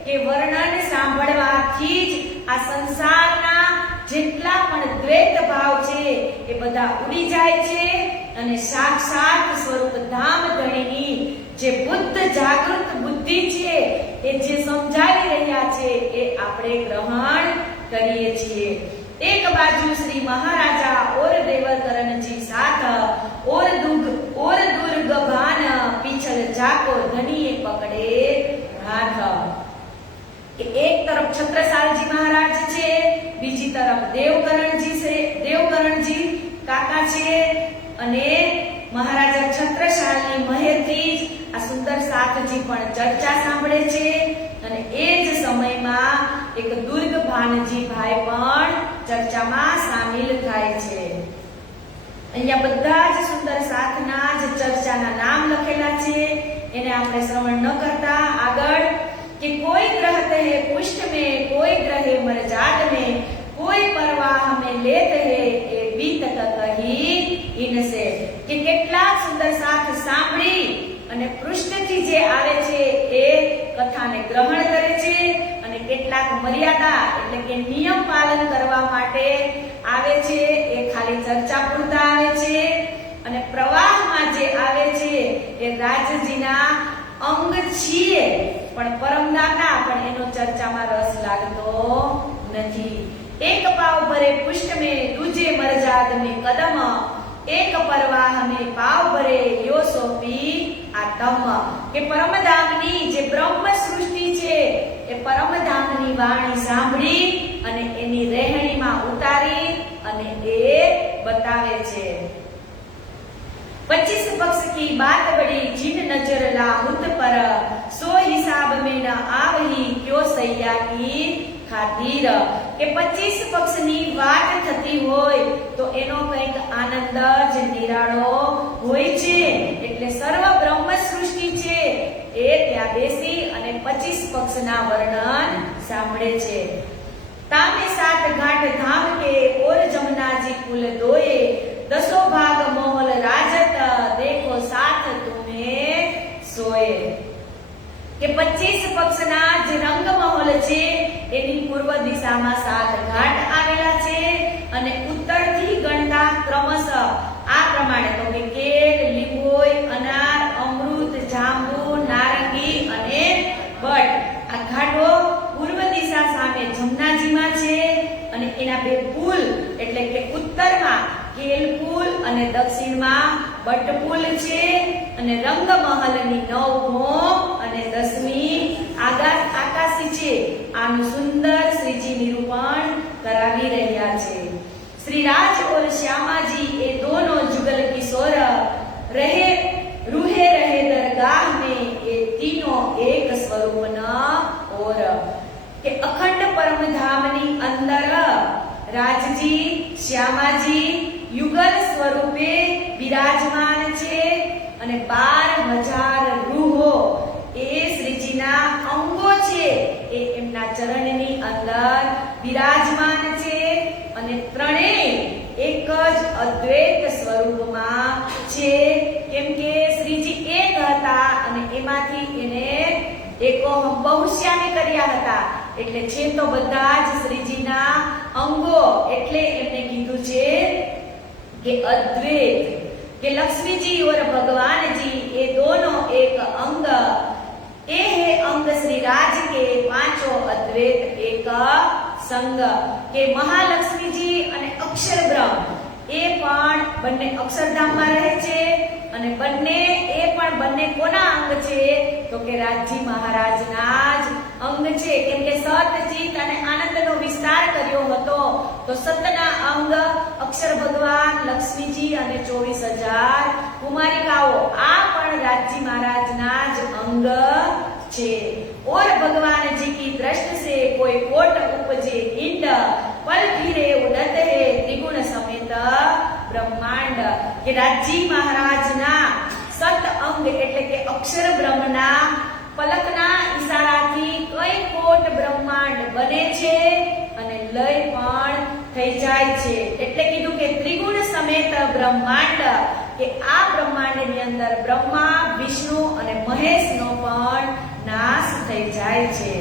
કે વર્ણન સાંભળવાથી જ આ સંસારના જેટલા પણ દ્વૈત ભાવ છે એ બધા ઉડી જાય છે અને સાક્ષાત સ્વરૂપ ધામ ધણીની જે બુદ્ધ જાગૃત બુદ્ધિ છે એ જે સમજાવી રહ્યા છે એ આપણે ગ્રહણ કરીએ છીએ. એક બાજુ શ્રી મહારાજા ઓર દેવકરણજી સાથ ઓર દુર્ગ ભાન પીછળ જાકો ધણીએ પકડે હાથ. એક તરફ છત્રસાલજી મહારાજ છે, બીજી તરફ દેવકરણજી કાકા છે અને મહારાજા છત્રસાલની મહેરથી આ સુંદર સાથજી પણ ચર્ચા સાંભળે છે અને એ જ સમયમાં એક દુર્ગ ભાનજી ભાઈ પણ ચર્ચામાં સામેલ થાય છે. અહીંયા બધા જ સુંદર સાથના જ ચર્ચાના નામ લખેલા છે, એને આપણે શ્રવણ ન કરતા આગળ कि कोई ग्रहते है पुष्ट में, कोई ग्रहे मरजाद में, कोई परवाह में लेत है ए बीत કહી ઇનસે. કે કેટલા સુંદર સાથ સાંભળી અને પૃષ્ઠથી જે આવે છે એ કથાને ગ્રહણ કરે છે અને કેટલાક મર્યાદા એટલે કે નિયમ પાલન કરવા માટે આવે છે એ ખાલી ચર્ચા પૂરતા આવે છે અને પ્રવાહમાં જે આવે છે એ રાજજીના અંગ છીએ પણ પરમદાના પણ એનો ચર્ચામાં રસ લાગતો નથી. એક પાવ ભરે પુષ્ટ में दूजे मरजाद में कदम, एक परवाह में पाव भरे यो सोपी आतम. કે પરમધામની જે બ્રહ્મ સૃષ્ટિ છે એ પરમધામની વાણી સાંભળી અને એની રહેણીમાં ઉતારી અને એ બતાવે છે. 25 पक्ष की बात बड़ी जिन नजर लाहुत पर, सो हिसाब में न आवही क्यों सैया की खातिर. કે 25 પક્ષની વાત થતી હોય તો એનો કંઈક આનંદ જ નિરાળો હોય છે. એટલે સર્વ બ્રહ્મ સૃષ્ટિ છે એ ત્યાં બેસી અને 25 પક્ષના વર્ણન સાંભળે છે. તામે સાત ઘાટ ધામ કે ઓર જમનાજી કુલ દોએ, 10 ભાગ મોહલ રાજત દેખો સાથ તુમે સોએ. કે 25 પક્ષના જે રંગ મહોલ છે એની પૂર્વ દિશામાં 7 ઘાટ આવેલા છે અને ઉત્તરથી ગણતા ક્રમશઃ આ પ્રમાણે તો કે કેળ, લીંબોય, અનાર, અમૃત, જાંબુ, નારંગી અને બટ. આ ઘાટો પૂર્વ દિશા સામે જમનાજીમાં છે અને એના બે પુલ એટલે કે ઉત્તરમાં કેલપુલ અને દક્ષિણમાં બટપુલ છે અને રંગમહલની 9 અને 10મી આકાશી છે. આનું સુંદર શ્રીજી નિરૂપણ કરાવી રહ્યા છે. श्री राज और श्यामा जी ये दोनों जुगल किशोर रूहे रहे दरगाह में ये तीनों एक स्वरूप न और के अखंड परम धाम नी अंदर राजजी श्यामाजी युगल स्वरूपे विराजमान छे અને 12,000 રૂહો એ શ્રીજીના અંગો છે એ એમના ચરણની અંદર વિરાજમાન છે અને ત્રણેય એક જ અદ્વૈત સ્વરૂપમાં છે. કેમ કે શ્રીજી એક હતા અને એમાંથી એને એકો બહુશ્યામે કર્યા હતા એટલે છે તો બધા જ શ્રીજીના અંગો એટલે એમને કીધું છે કે अद्वैत कि लक्ष्मी जी और भगवान जी ये दोनों एक अंग ये है अंग श्री राज के पांचों अद्वैत एक संग के महालक्ष्मी जी અને અક્ષર બ્રહ્મ એ પણ બંને અક્ષરધામમાં રહે છે અને બંને કોના અંગ છે તો કે રાજજી મહારાજના જ અંગ છે. કેમ કે સત ચિત અને આનંદનો વિસ્તાર કર્યો હતો તો સતના અંગ અક્ષર ભગવાન લક્ષ્મીજી અને 24,000 કુમારિકાઓ આ પણ રાજજી મહારાજના જ અંગ છે. और भगवान जी की दृष्टि से कोई कोट उपजे इंड पल फिरे उड़त है त्रिगुण समेत ब्रह्मांड के राजी महाराजना सत अंग એટલે કે અક્ષર બ્રહ્મના પલકના ઈશારાથી કઈ કોટ બ્રહ્માંડ બને છે અને લય પણ થઈ જાય છે. એટલે કીધું કે ત્રિગુણ સમેત બ્રહ્માંડ કે આ બ્રહ્માંડની અંદર બ્રહ્મા વિષ્ણુ અને મહેશનો પણ નાશ થઈ જાય છે.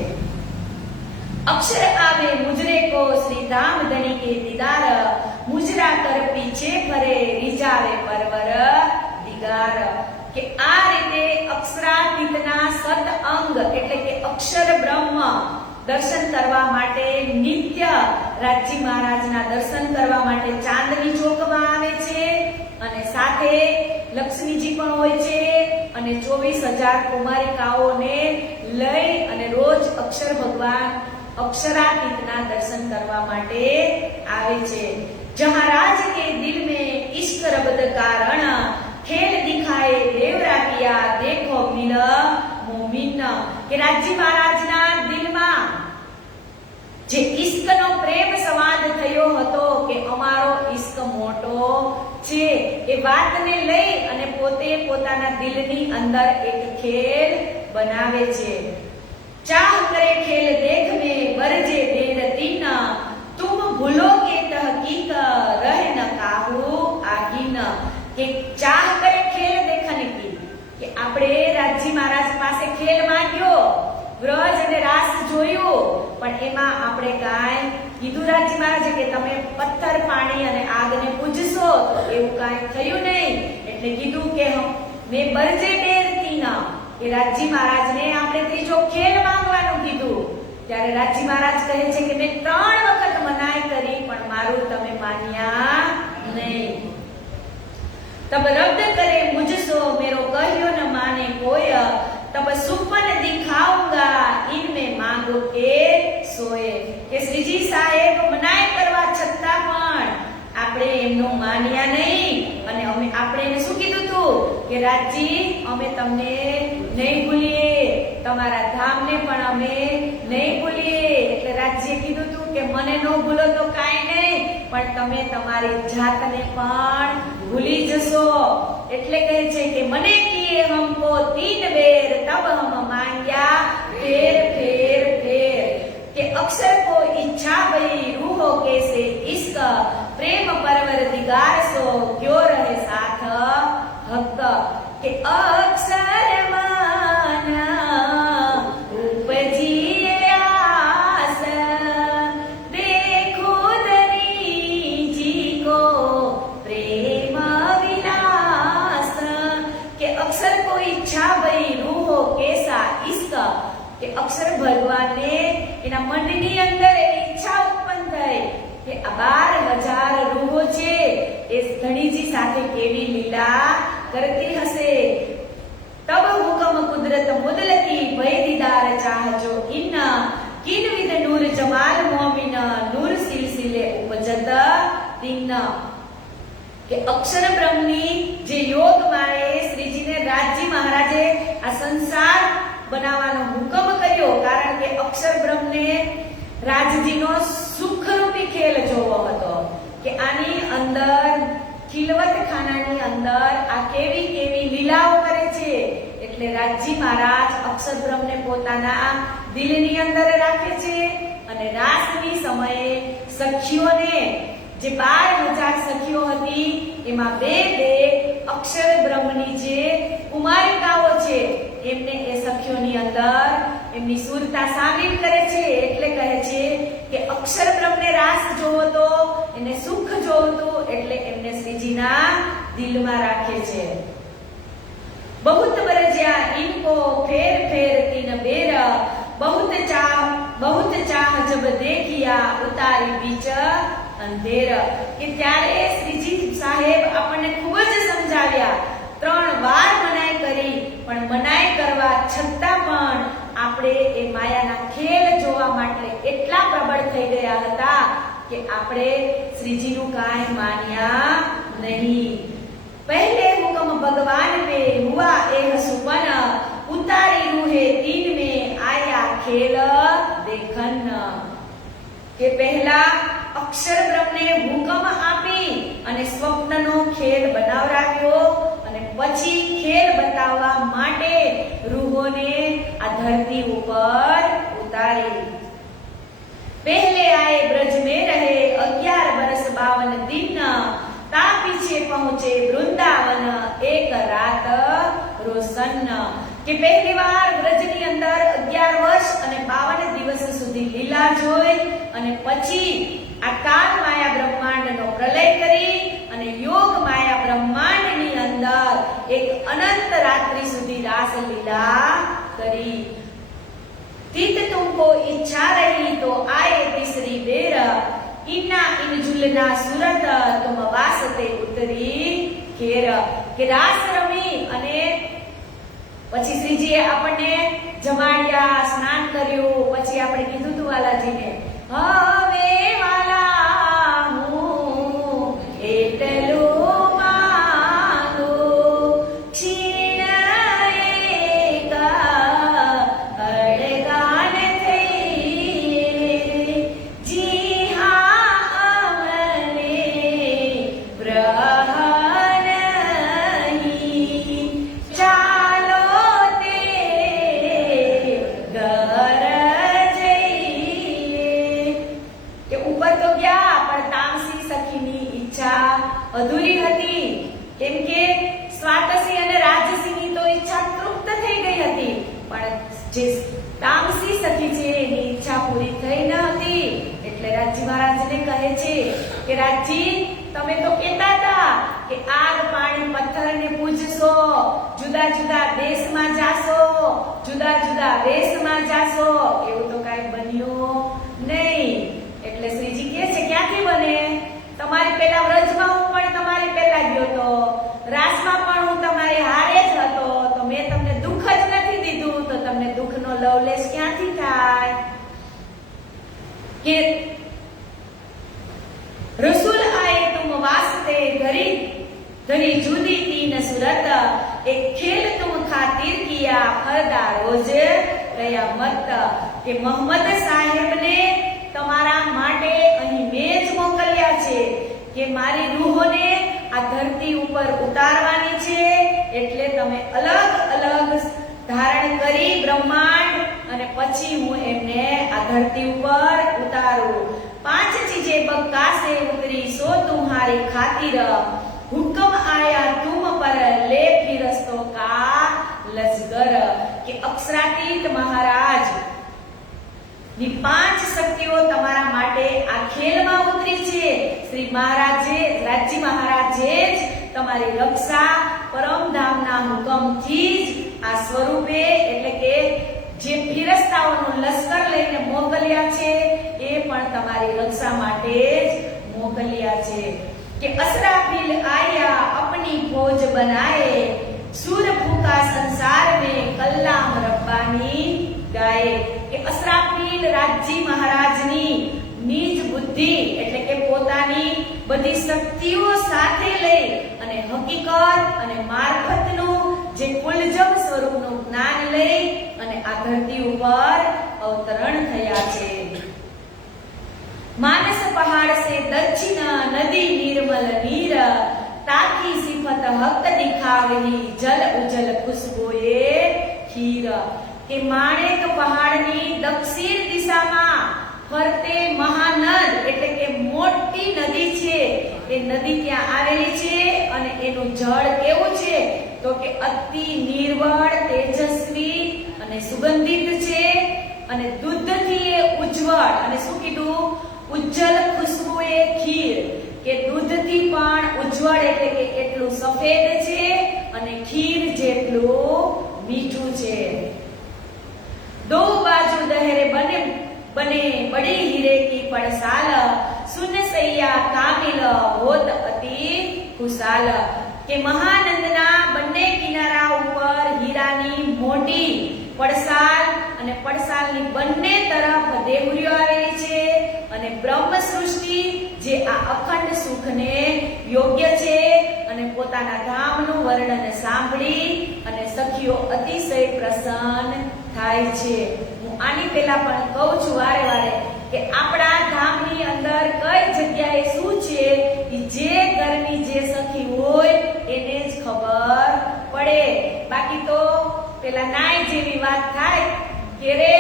अक्षर आवे मुजरे को श्री धाम धनी के दीदार मुजरा कर पीछे फरे रिजावे परवर दिगार કે આ રીતે અક્ષરાતીતના સત અંગ એટલે કે અક્ષર બ્રહ્મ દર્શન કરવા માટે નિત્ય રાજજી મહારાજના દર્શન કરવા માટે ચાંદની ચોકમાં આવે છે અને સાથે લક્ષ્મીજી પણ હોય છે અને 24,000 કુમારિકાઓને લઈ અને રોજ અક્ષર ભગવાન अक्षरातीतना दर्शन करवा माटे आवे छे. जहां राज के दिल में इश्क रबद कारण खेल दिखाए देवरा किया देखो मिल मोमिन के राजी महाराजना दिलમાં જે ઈશ્કનો પ્રેમ સંવાદ થયો હતો કે અમારો ઈશ્ક મોટો છે એ વાતને લઈ અને પોતે પોતાના દિલની અંદર એક ખેલ બનાવે છે. चाह करे खेल देख में बरजे बेर तीना तुम भूलोगे तहकीक रह न काहू आगीन के चाह करे खेल देखने की કે આપણે રાજજી મહારાજ પાસે ખેલ માંગ્યો વ્રજ અને રાસ જોયું પણ એમાં આપણે કાંઈ કીધું રાજજી મહારાજે કે તમે પથ્થર પાણી અને આગને પૂજશો તો એવું કાંઈ થયું નહીં એટલે કીધું કે મેં બરજે બેર તીના કે રાજજી મહારાજને આપણે ત્રીજો ખેલ માંગવાનું કીધું ત્યારે રાજજી મહારાજ કહે છે કે મેં 3 વખત મનાઈ કરી પણ મારું તમે માન્યા નહીં. तब रब्द करे मुझसो मेरो कहियो न माने कोय तब सुपन दिखाऊंगा इनमें मांगो के सोए કે શ્રીજી સાહેબ મનાઈ કરવા છતાં પણ આપણે એમનો માન્યા નહીં અને આપણે એને શું કીધું હતું કે રાજજી અમે તમને નહીં ભૂલીએ તમારા ધામને પણ અમે નહીં ભૂલીએ. એટલે રાજજીએ કીધું હતું કે મને ન ભૂલો તો કાંઈ નહીં પણ તમે તમારી જાતને પણ ભૂલી જશો. એટલે કહે છે કે મને કિએ હમકો 3 बेर तब हम मांग्या फेर फेर फेर કે અક્ષર को इच्छा भई रूहो कैसे इश्क प्रेम परवर दिगार सो क्यों रहे साथ हक के अक्षर माना उपजी आस देखो धनी जी को प्रेम विलास के अक्षर को इच्छा भई रूहो कैसा इश्क કે અક્ષર ભગવાનને એના મનની અંદર એવી ઈચ્છા ઉત્પન્ન થઈ કે આ 12,000 રૂહો છે એ ધણીજી સાથે કેવી લીલા કરતી હશે. તબ હુકમ કુદરત મુદલકી ભય દીદાર ચાહજો ઇન કિન વિદ નૂર જમાલ મોમિન નૂર સિલસિલે ઉપજત દિન. કે અક્ષર બ્રહ્મની જે યોગ માએ શ્રીજીને રાજજી મહારાજે આ સંસાર બનાવવાનો હુકમ કર્યો, કારણ કે અક્ષર બ્રહ્મને રાજજીનો સુખરૂપી ખેલ જોવો હતો કે આની અંદર ખિલવત ખાનાની અંદર આ કેવી કેવી લીલાઓ કરે છે. એટલે રાજજી મહારાજ અક્ષર બ્રહ્મને પોતાના દિલની અંદર રાખે છે અને રાસની સમયે સખીઓને જે 12,000 સખીઓ હતી એમાં બે અક્ષર બ્રહ્મની જે કુમારિકાઓ છે એમને એ સખીઓની અંદર એમની સુરતા સામેલ કરે છે. એટલે કહે છે કે અક્ષર બ્રહ્મને રાસ જોવો તો એને સુખ જોવતું, એટલે એમને શ્રીજીના દિલમાં રાખે છે. बहुत बरजिया इनको फेर फेर तीन बेर बहुत चाह जब देखिया उतारी बीच अंधेर. કે ત્યારે શ્રીજી સાહેબ આપણને ખૂબ જ સમજાવ્યા, 3 વાર મનાઈ કરી, પણ મનાઈ કરવા છતાં પણ આપણે એ માયાના ખેલ જોવા માટે એટલા પ્રબળ થઈ ગયા હતા કે આપણે શ્રીજીનું કાંઈ માન્યા નહીં. पहले हुक्म भगवान पे हुआ एह सुपन उतारी रूहे तीन में आया खेल देखन. કે પહેલા અક્ષર બ્રહ્મને હુકમ આપી અને સ્વપ્નનો ખેલ બનાવરાવ્યો અને પછી ખેલ બતાવવા માટે રૂહોને આ ધરતી ઉપર ઉતારી. पहले आए ब्रज में रहे 11 बरस 52 दिन ता पीछे पहुंचे वृंदावन एक रात रोशन. કે પહેલી વાર વ્રજની અંદર 11 વર્ષ અને 52 દિવસ સુધી લીલા જોઈ અને પછી આ કાલ માયા બ્રહ્માંડનો પ્રલય કરી અને યોગ માયા બ્રહ્માંડની અંદર એક અનંત રાત્રિ સુધી રાસ લીલા કરી. तीत तुमको इच्छा रही तो आए तीसरी बेर इन्ना इन झुलना सूरत तुम वासते उतरी खेर. કે રાસ રમી અને પછી શ્રીજીએ આપણને જમાડ્યા, સ્નાન કર્યું, પછી આપણે કીધું તું વાલાજીને હવે વાલા હું એટલું માંગુ ક્ષીણ અડગાન થઈ જી હા અમને અધૂરી હતી, કેમ કે સ્વાતસી અને રાજસી તો ઈચ્છા તૃપ્ત થઈ ગઈ હતી, પણ જે તામસી સખી છે એની ઈચ્છા પૂરી થઈ ન હતી. એટલે રાજજી મહારાજને કહે છે કે રાજજી તમે તો કહેતા હતા કે આગ પાણી પથ્થરને પૂજશો, જુદા જુદા દેશમાં જાશો, જુદા જુદા વેશમાં જાશો, એવું તો કાંઈ બન્યું નહીં. એટલે શ્રીજી કહે છે ક્યાંથી બને? તમારી પહેલા વ્રજમાં હું પણ તમારી પહેલા ગયો તો, રાસમાં પણ હું તમારી હારે જ હતો, તો મેં તમને દુઃખ જ નથી દીધું, તો તમને દુઃખનો લવલેશ ક્યાંથી થાય? કે રસૂલ આए तुम वास्ते धरी जुदी तीन सूरत एक खेल तुम खातिर किया फरदा रोज રહ્યા મત. કે મોહમ્મદ સાહેબને તમારા માટે અહીં મેં જ મોકલ્યા છે કે મારી રૂહોને આ ધરતી ઉપર ઉતારવાની છે, એટલે તમે અલગ અલગ ધારણ કરી બ્રહ્માંડ અને પછી હું એમને આ ધરતી ઉપર ઉતારું. 5 ચીજે બક્કા સે ઉતરી સો તુમ્હારી ખાतिर હુકમ આયા તુમ પર લે ફિરસ્તો કા લશ્કર. કે અક્ષરાતીત મહારાજ ની 5 શક્તિઓ તમારા માટે આ ખેલમાં ઉતરી છે. શ્રી મહારાજે રાજજી મહારાજે જ તમારી રક્ષા પરમધામના હુકમથી જ આ સ્વરૂપે એટલે કે જે ફિરસ્તાઓનું લશ્કર લઈને મોકલ્યા છે એ પણ તમારી રક્ષા માટે જ છે કે असराफिल आया अपनी फौज बनाए सूर फूका संसार में कल्लाम रब्बानी गाए કે असराफिल રાજજી મહારાજની નિજ બુદ્ધિ એટલે કે પોતાની બધી શક્તિઓ સાથે લઈ અને હકીકત અને મારફતનું જે કુલજમ સ્વરૂપનું જ્ઞાન લઈ અને આ ધરતી ઉપર અવતરણ થયા છે। मानस पहाड़ से दक्षिण नदी निर्मल नीर ताकी सिफत हक दिखावही जल उजल खुशबोए खीर કે માણેક પહાડની દક્ષિણ દિશામાં ફરતે મહાનદ એટલે કે મોટી નદી છે। એ નદી ત્યાં આવેલી છે અને એનું જળ કેવું છે તો કે અતિ નિર્મળ તેજસ્વી અને સુગંધિત છે અને દૂધથી એ ઉજ્જવળ અને શું કીધું ઉજ્જલ ખુશ્બુએ ખીર કે દૂધથી પણ ઉજ્જવળ એટલે કે એટલું સફેદ છે અને ખીર જેટલું મીઠું છે। दो बाजू दहरे बने बने बड़ी हीरे की पड़साल सुन सैया कामिल होत अति खुशाल के महानंदना બંને કિનારા ઉપર હીરાની મોટી પડસાલ અને પડસાલની બંને તરફ દેવરીઓ આવેલી છે અને બ્રહ્મ સૃષ્ટિ જે આ અખંડ સુખને યોગ્ય છે અને પોતાના ધામનું વર્ણન સાંભળી અને સખીઓ અતિશય પ્રસન્ન થાય છે। હું આની પહેલા પણ કહું છું વારે વારે કે આપણા ધામની અંદર કઈ જગ્યાએ શું છે એ જે ઘરની જે સખી હોય એને જ ખબર પડે। બાકી તો પેલા નાય જેવી વાત થાય કે રે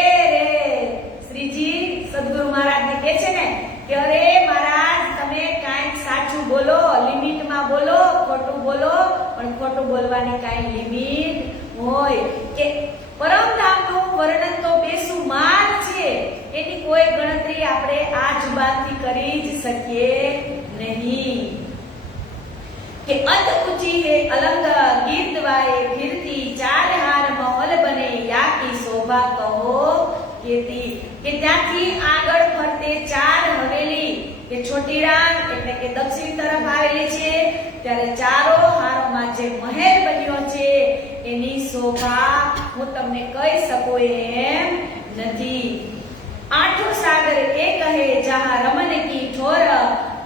શ્રીજી સદગુરુ મહારાજને કહે છે ને કે અરે મહારાજ તમે કાંઈક સાચું બોલો લિમિટમાં બોલો ખોટું બોલો પણ ખોટું બોલવાની કાંઈ લિમિટ હોય કે પરમધામનું વર્ણન તો બેસુમાર છે એની કોઈ ગણતરી આપણે આ જુબાનથી કરી જ શકીએ નહીં કે અત ઊંચી હે અલંગ ગીતવાએ ફિરતી ચાર હાર મહોલ બને યાકી શોભા કહો કેતી કે ત્યાંથી આગળ ફરતે ચાર હવેલી કે છોટી રાન એટલે કે દક્ષિણ તરફ આવેલી છે ત્યારે ચારો હારમાં જે મહેલ બન્યો છે એની શોભા હું તમને કહી શકું એમ નથી। આઠો સાગર કે કહે જહાં રમન કી ઠોર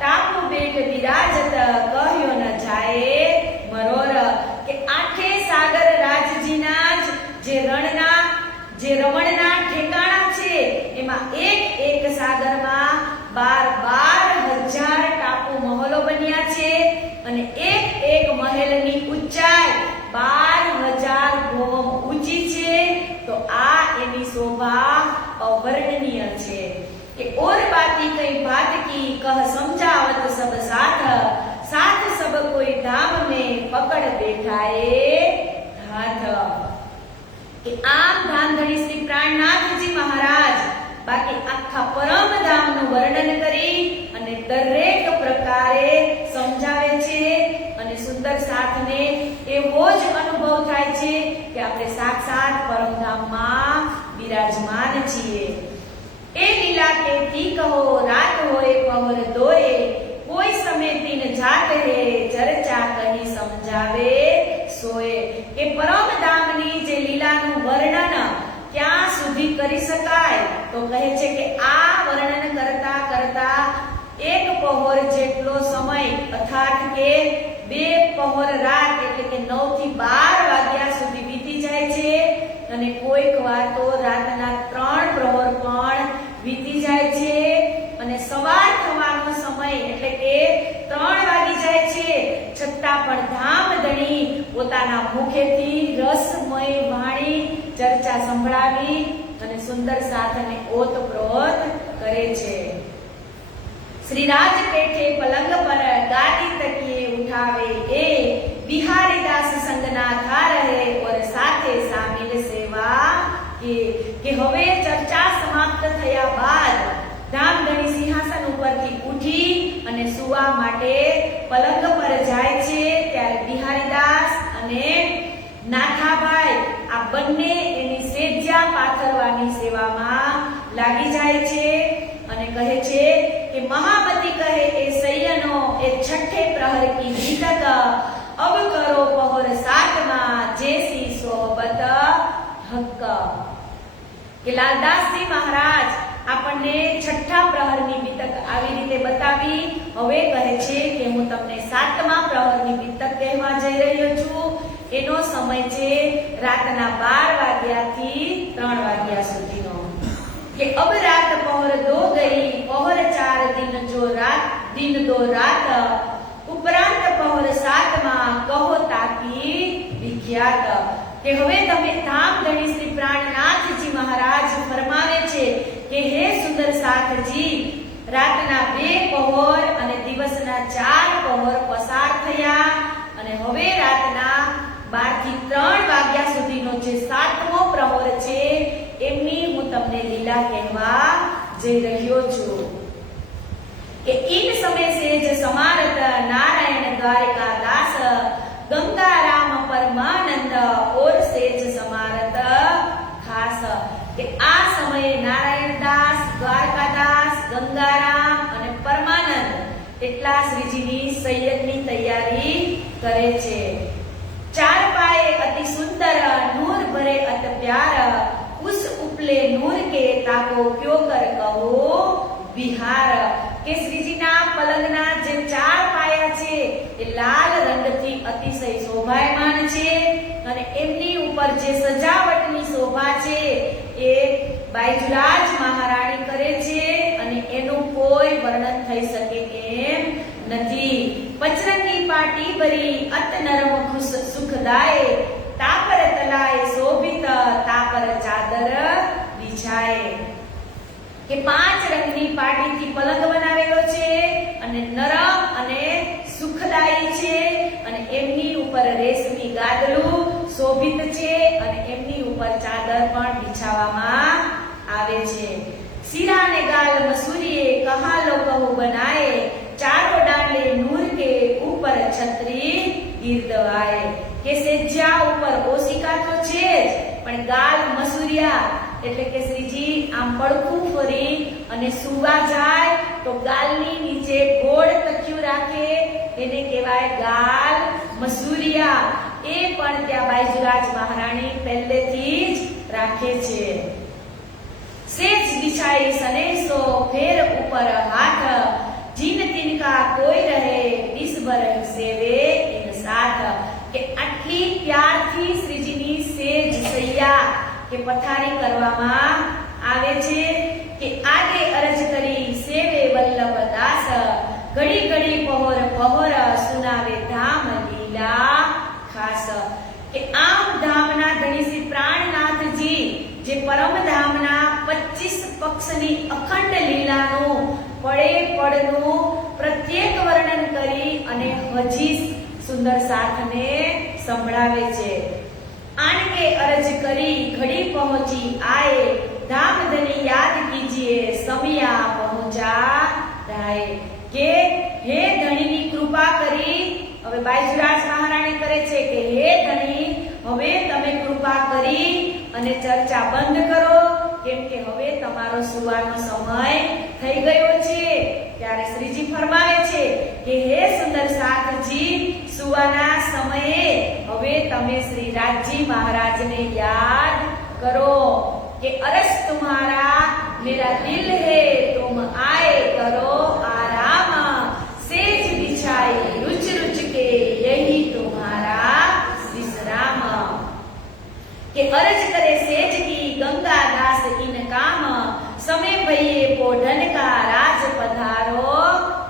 टापू बेट विराजत कहयो न जाए मरोर के आठे सागर राजजीना जे रणना जे रमणना ठेकाणा छे एमा एक एक सागरमा 12,000 टापू महलो बन्या छे अने एक एक महलनी ऊंचाई 12,000 गोम ऊंची छे तो आ एनी शोभा अवर्णनीय छे कि और बाती कई बात की कह समझावत सब साथ साथ सब कोई धाम में पकड़ बैठाए हाथ कि आम धामधनी श्री प्राणनाथ जी महाराज बाकी आखा परम धाम નું વર્ણન કરી અને દરેક પ્રકારે સમજાવે છે અને સુંદર સાથને એવો જ અનુભવ થાય છે કે આપણે સાક્ષાત પરમધામમાં વિરાજમાન છીએ। ए लीला के थी कहो रात होए पहर दोए कोई समय दिन जात है चर्चा कही समझावे सोए के परम धामनी जे लीलाનું વર્ણન ક્યાં સુધી કરી શકાય તો કહે છે કે આ વર્ણન કરતા કરતા એક પહોર જેટલો સમય અર્થાત કે બે પહોર રાત એટલે કે 9 થી 12 વાગ્યા સુધી વીતી જાય છે અને કોઈક વાર તો રાતના 3 પ્રહર પણ વીતી જાય છે અને સવાર થવાનો સમય એટલે કે 3 વાગી જાય છે છતાં પણ ધામધણી પોતાના મુખેથી રસમય વાણી ચર્ચા સંભળાવી અને સુંદર સાથને ઓતપ્રોત કરે છે। श्री राज पेठे पलंग पर गादी तकिए उठावे ए बिहारी दास संगना था रहे और साथे शामिल सेवा के हवे चर्चा समाप्त थया बाद धामधनी सिंहासन ઉપરથી ઉઠી અને સુવા માટે પલંગ પર જાય છે ત્યારે બિહારીદાસ અને નાથાભાઈ આ બંને એની સેજ્યા પાથરવાની સેવામાં લાગી જાય છે અને કહે છે કે મહામતી કહે એ સૈયનો प्रहर की बीतक अब करो पहर सातमा जैसी सोहबत हक। કે લાલદાસજી મહારાજ આપણને છઠ્ઠા પ્રહરની બીતક આવી રીતે બતાવી. હવે કહે છે કે હું તમને સાતમા પ્રહરની બીતક કહેવા જઈ રહ્યો છું. એનો સમય છે રાતના 12 વાગ્યાથી 3 વાગ્યા સુધીનો. કે અબ રાત પહોર દો ગઈ પહોર 4 દિન જો રાત દિન દો રાત ઉપરાંત પહોર સાતમાં કહો તાકી વિખ્યાત. કે હવે તમે ધામ ધણી શ્રી પ્રાણનાથજી મહારાજ ફરમાવે છે કે હે સુંદર સાથજી, રાતના 2 પહોર અને દિવસના 4 પહોર પસાર થયા અને હવે રાતના 12 થી 3 વાગ્યા સુધીનો જે 7મો પ્રહર છે એમની હું તમને લીલા કહેવા જઈ રહ્યો છું. કે इन समय से जो समारत नारायण द्वारिका दास गंगा राम परमानंद और सेज समारत खास. કે આ સમયે નારાયણ દાસ, દ્વારકાદાસ, ગંગારામ અને પરમાનંદ એટલા શ્રીજીની સૈયદની તૈયારી કરે છે. 4 પાએ અતિ સુંદર નૂર ભરે અત પ્યાર उस उपले नूर के ताको क्यों कर कहो विहार. કે શ્રીજીના પલંગના જે 4 પાયા છે એ લાલ રંગથી અતિશય શોભાયમાન છે અને એમની ઉપર જે સજાવટની શોભા છે એ બાયજુરાજ મહારાણી કરે છે અને એનું કોઈ વર્ણન થઈ શકે એમ નથી. પચરંગી પાટી ભરી અત નરમ ખુશ સુખદાય તાપર તલાય શોભિત તાપર ચાદર બિછાય. કે 5 રંગની પાટીથી પલંગ બનાવેલો છે અને નરમ અને સુખદાયી છે અને એમની ઉપર રેશમી ગાદલું શોભિત છે અને એમની ઉપર ચાદર પણ બિછાવવામાં આવે છે. सिरा ने गाल मसूरिये कहा लो कहू बनाए चारों डांडे नूर के ऊपर छतरी गिरदवाए. કે સેજ્યા ઉપર ઓશિકા તો છે જ પણ ગાલ મસૂરિયા એટલે કે શ્રીજી આમ પડખું ફરી અને સુવા જાય તો ગાલની નીચે ગોળ તકિયું રાખે એને કહેવાય ગાલ મસૂરિયા. એ પણ ત્યાં બાયજુરાજ મહારાણી પહેલેથી જ રાખે છે. सेज बिछाई सनेसो फेर ऊपर हाथ जिन तिनका कोई रहे इस बर सेवे इन साथ. કે આટલી પ્યારથી શ્રીજીની સેજ સૈયા કે પથારી કરવામાં આવે છે. કે આગે અરજ કરી સેવે વલ્લભ દાસ ઘડી ઘડી પહોર પહોર સુનાવે ધામ લીલા ખાસ. કે આમ ધામના ધણી શ્રી પ્રાણનાથજી જે પરમધામના 25 પક્ષની અખંડ લીલાનું પડે પડનું પ્રત્યેક વર્ણન કરી અને હજી સુંદર સાથને સંભળાવે છે. આનકે અરજ કરી ઘડી પહોંચી આए धाम धनी याद कीजिए समिया पहुंचा राय. કે હે ધણીની કૃપા કરી હવે બાયજુરાજ મહારાણી કરે છે કે હે ધણી હવે તમે કૃપા કરી અને ચર્ચા બંધ કરો કેમ કે હવે તમારો સુવાનો સમય થઈ ગયો છે. ત્યારે શ્રીજી ફરમાવે છે કે હે સુંદર સાથજી સુવાના સમયે હવે તમે શ્રી રાજજી મહારાજને યાદ કરો. કે અરસ તુમ્હારા મેરા દિલ હે तुम आए करो आराम सेज बिछाई रुच रुच के यही तुम्हारा विश्राम. કે અરજ કરે સેજ કી ગંગા દાસ ઇન કામ समय भइए पोढन का राज पधारो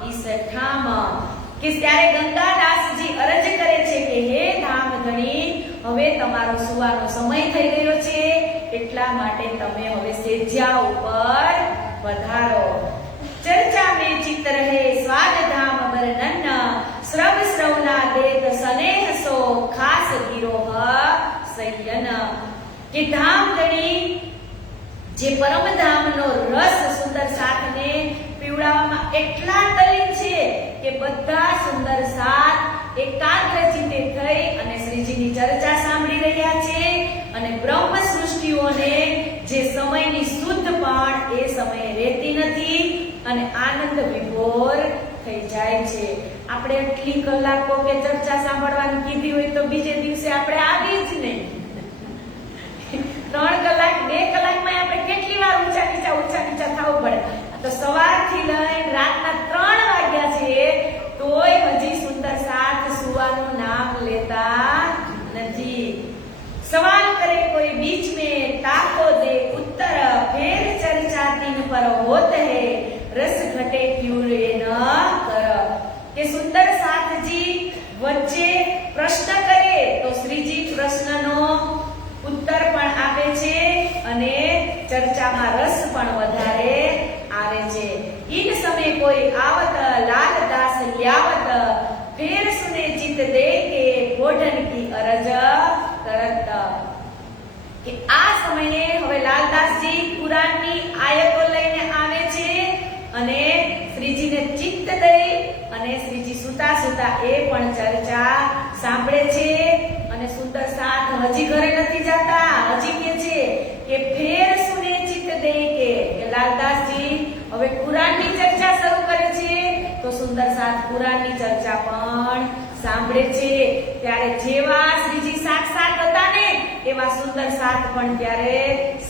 इस ठाम. કે ત્યારે ગંગાદાસજી અરજ કરે છે કે હે ધામ ધણી હવે તમારો સુવાનો સમય થઈ ગયો છે એટલા માટે તમે હવે સેજ્યા ઉપર પધારો. ચર્ચા મે ચિત્ત રહે સ્વાદ ધામ વર્ણન શ્રવ શ્રવના દેત સ્નેહ સો ખાસ ગિરોહ સયન. કે ધામ ધણી જે પરમધામનો રસ સુંદર સાથને પીવડાવવામાં એટલા તલ્લીન છે કે બધા સુંદર સાથ એકાગ્ર ચિત્તે થઈ અને શ્રીજીની ચર્ચા સાંભળી રહ્યા છે અને બ્રહ્મ સૃષ્ટિઓને જે સમયની શુદ્ધ પણ એ સમયે રહેતી નથી અને આનંદ વિભોર થઈ જાય છે. આપણે એટલી કલાકો કે ચર્ચા સાંભળવાની કીધી હોય તો બીજે દિવસે આપણે આવી જ નહીં. 3 કલાક 2 કલાકમાં આપણે કેટલી વાર ઊંચા નીચા થવું પડે. તો સવારથી લઈને રાતના 3 વાગ્યા છે તોય હજી સુંદર સાથ સુવાનું નામ લેતા નથી. सवाल करे कोई बीच में ताको दे उत्तर फिर चर्चा तीन पर होत है रस घटे क्यों रे न कर. કે સુંદર સાથજી વચ્ચે પ્રશ્ન કરે તો શ્રીજી પ્રશ્નનો ઉત્તર પણ આપે છે અને ચર્ચામાં રસ પણ વધારે આવે છે. इन समय कोई आवत लाल दास ल्यावत फिर सुने चित दे के बोधन की अरज करत. કે આ સમયે હવે લાલદાસજી કુરાનની આયતો લઈને આવે છે અને શ્રીજીને ચિત્ત દઈ અને શ્રીજી સુતા એ પણ ચર્ચા સાંભળે છે. અને સુંદર સાથ હજી ઘરે નથી જતા, હજી કે છે કે ફેર સુને ચિત્ત દે કે લાલદાસજી હવે કુરાનની ચર્ચા શરૂ કરે છે તો સુંદર સાથ કુરાનની ચર્ચા પણ સાંભળે છે. ત્યારે જેવા શ્રીજી સાક્ષાત હતા ને એવા સુંદર સાથ પણ ત્યારે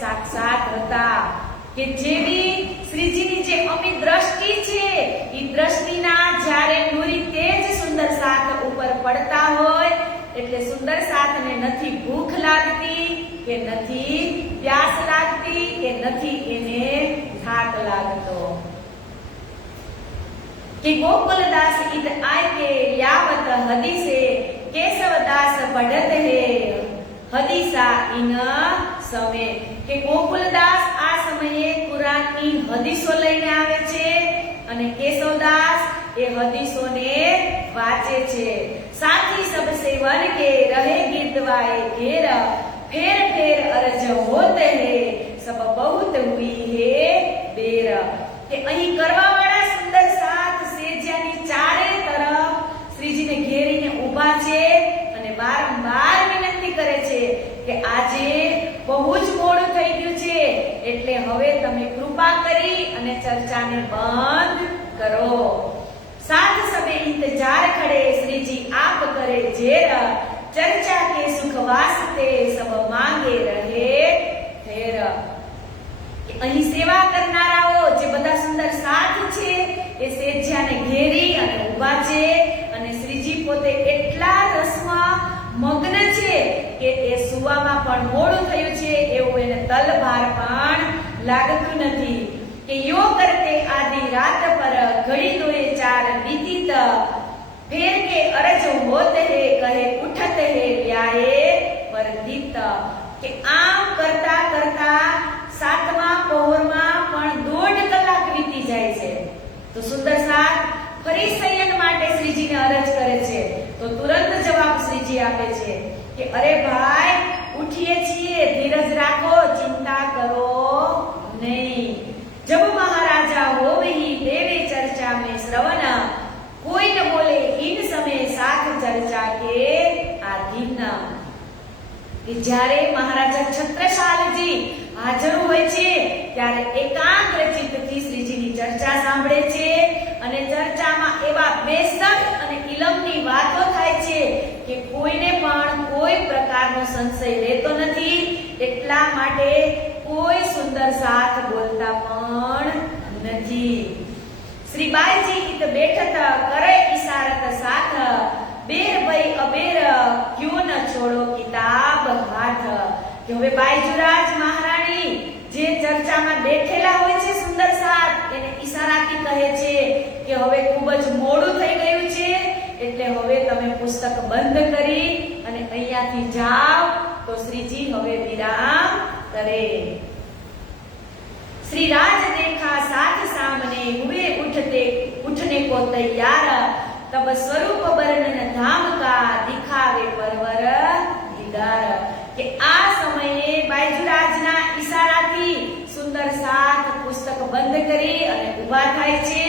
સાક્ષાત હતા. કે જેવી શ્રીજીની જે અમિત દ્રષ્ટિ છે એ દ્રષ્ટિના જ્યારે નૂરી તેજ સુંદર સાથ ઉપર પડતા હોય એટલે સુંદર સાથને નથી ભૂખ લાગતી કે નથી પ્યાસ લાગતી કે નથી એને થાક લાગતો. कि गोकुलदास इत आय के यावत हदीसे केशवदास पढ़त है हदीसा इन समय. કે ગોકુલદાસ આ સમયે કુરાનની હદીસો લઈને આવે છે અને કેશવદાસ એ હદીસોને વાંચે છે. સાથી સબ સેવન કે રહે ગીતવાય ઘેર ફેર ફેર અરજ હોત હે સબ બહુત હુઈ હે દેર. કે અહીં કરવાવાળા સુંદર સાથ સેજ્યાની ચારે તરફ શ્રીજીને ઘેરીને ઊભા છે અને વારંવાર વિનંતી કરે છે કે આજે બહુ જ મોડું થઈ ગયું છે એટલે હવે તમે કૃપા કરી અને ચર્ચાને બંધ કરો. साथ सबे इंतजार खड़े श्रीजी आप करे जेर चर्चा के सुख वास्ते सब मांगे रहे फेर. અહીં સેવા કરનારાઓ જે બધા સુંદર સાથ છે એ સેજ્યાને ઘેરી અને ઊભા છે અને શ્રીજી પોતે એટલા રસમાં મગ્ન છે કે એ સુવામાં પણ મોડું થયું છે એવું એને તલભાર પણ લાગતું નથી. કે યો કરતે આધી રાત પર ઘડી દોએ ચાર બીતીત ફેર કે અરજ હોત હે કહે ઉઠત હે વ્યાએ પરદિત. કે આમ કરતા કરતા સાતમા પહોરમાં પણ 1.5 કલાક વીતી જાય છે તો સુંદર સાથ ફરી શયન માટે શ્રીજીને અરજ કરે છે તો તુરંત જવાબ શ્રીજી આપે છે કે અરે ભાઈ ઉઠીએ છીએ, ધીરજ રાખો, ચિંતા કરો નહીં. जब महाराजा हो वही देवे चर्चा में श्रवण कोई न बोले इन समय साथ चर्चा के आधीन. કે જ્યારે મહારાજા છત્રસાલજી હાજર હોય છે ત્યારે એકાગ્ર ચિત્તથી શ્રીજીની ચર્ચા સાંભળે છે અને ચર્ચામાં એવા બેસક અને ઇલમની વાતો થાય છે કે કોઈને પણ કોઈ પ્રકારનો સંશય રહેતો નથી. એટલા માટે કોઈ સુંદર સાથ બોલતા પણ નથી. શ્રી બાઈજી इत बैठत करे इशारत साथ बेर भई अबेर क्यों न छोड़ो किताब हाथ. કે હવે બાઈજુરાજ મહારાણી જે ચર્ચામાં બેઠેલા હોય છે સુંદર સાથ એને ઈશારાથી કહે છે કે હવે ખૂબ જ મોડું થઈ ગયું છે એટલે હવે તમે પુસ્તક બંધ કરી અને અહીંયાથી જાઓ. તો શ્રીજી હવે વિરામ કરે. श्री राज देखा साथ सामने हुए उठने को तैयार तब स्वरूप वर्णन धाम का दिखावे परवर दीदार. કે આ સમયે બાઈજુરાજના ઈશારાથી સુંદર સાથ પુસ્તક બંધ કરી અને ઊભા થાય છે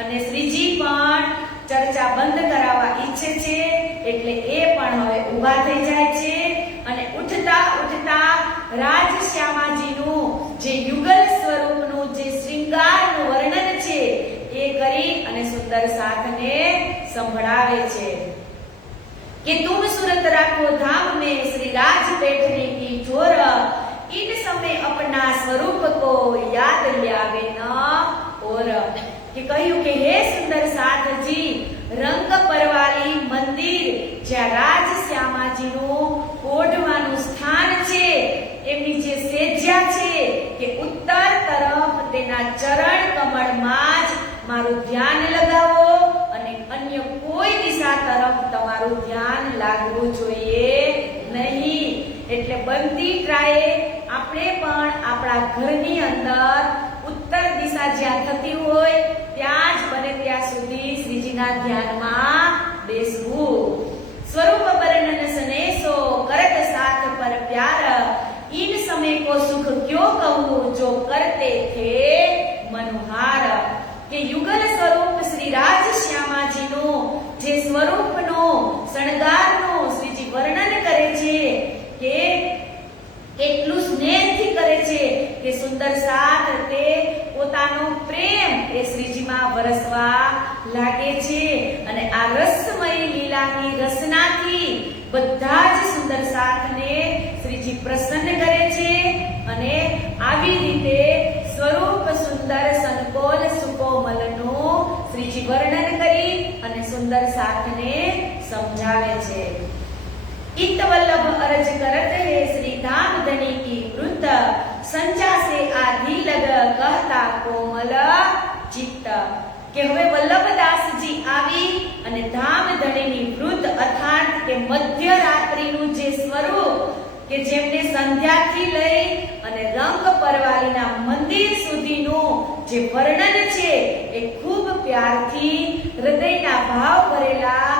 અને શ્રીજી પણ ચર્ચા બંધ કરાવવા ઈચ્છે છે એટલે એ પણ હવે ઊભા થઈ જાય છે અને ઉઠતા ઉઠતા રાજશ્યામાજીનું જે યુગલ સ્વરૂપનું જે શ્રૃંગારનું વર્ણન છે એ કરી અને સુંદર સુંદર સાથને સંભળાવે છે कि तुम सूरत राखो धाम में श्री राज बैठने की जोर, इन समय अपना स्वरूप को याद लावे न और कि कह્યું કે હે સુંદર સાથજી, રંગ પરવાળી મંદિર જ્યાં રાજ શ્યામાજીનું ઓઢવાનું સ્થાન છે, એમની જે સેજ્યા છે કે ઉત્તર તરફ તેના ચરણ કમળમાં જ મારું ધ્યાન લગાવો અને અન્ય કોઈ દિશા તરફ તમારું ધ્યાન લાગવું જોઈએ નહીં. એટલે બનતી ટ્રાયે આપણે પણ આપણા ઘરની અંદર ઉત્તર દિશા જ્યાં થતી હોય ત્યાં જ બને ત્યાં સુધી શ્રીજીના ધ્યાનમાં બેસવું. સ્વરૂપ વર્ણન સનેસો કરત સાથ પર પ્યાર, इन समय को सुख क्यों कहूं जो करते थे मनुहार. કે યુગલ સ્વરૂપ શ્રી રાજ શ્યામાજીનો જે સ્વરૂપનો શણગારનો શ્રીજી વર્ણન કરે છે કે એટલું સ્નેહથી કરે છે કે સુંદર સાથ તે પોતાનો પ્રેમ એ શ્રીજીમાં વરસવા લાગે છે અને આ રસમય લીલાની રસનાથી બધા જ સુંદર સાથને શ્રીજી પ્રસન્ન કરે છે અને આવી રીતે સ્વરૂપ સુંદર સંકોલ સુકોમલનું શ્રીજી વર્ણન કરી અને સુંદર સાથને સમજાવે છે. इत वल्लभ अरज करत है श्री धाम धनी की वृत्त, संचा से आधी लग कहता कोमल चित्त. કે હવે વલ્લભદાસજી આવી અને ધામ ધણીની વૃત્ત અર્થાત કે મધ્ય રાત્રિનું જે સ્વરૂપ કે જેમને સંધ્યાથી લઈ અને રંગ પરવાળીના મંદિર સુધીનું જે વર્ણન છે એ ખૂબ પ્યારથી હૃદયના ભાવ ભરેલા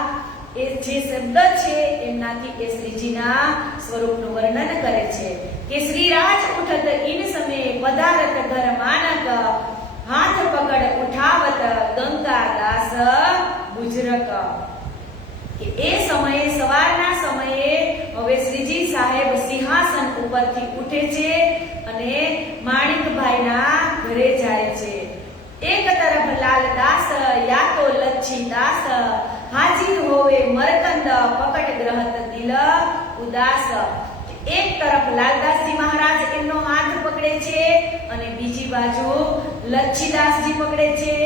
એ જે શબ્દ છે એમનાથી એ શ્રીજીના સ્વરૂપનું વર્ણન કરે છે કે શ્રી રાજ ઉઠત ઇન સમય પધારત ઘર માનક, હાથ પકડ ઉઠાવત ગંગા દાસ ગુજરક. કે એ સમયે સવારના સમયે હવે શ્રીજી સાહેબ સિંહાસન ઉપરથી ઉઠે છે અને માણિકભાઈના ઘરે જાય છે. એક તરફ લાલદાસ યા તો લચ્છી દાસ, હાજર હોવે મરકંદ પકડ ગ્રહત દિલ ઉદાસ. એક તરફ લાલદાસજી મહારાજ એમનો હાથ પકડે છે અને બીજી બાજુ લચ્છીદાસજી પકડે છે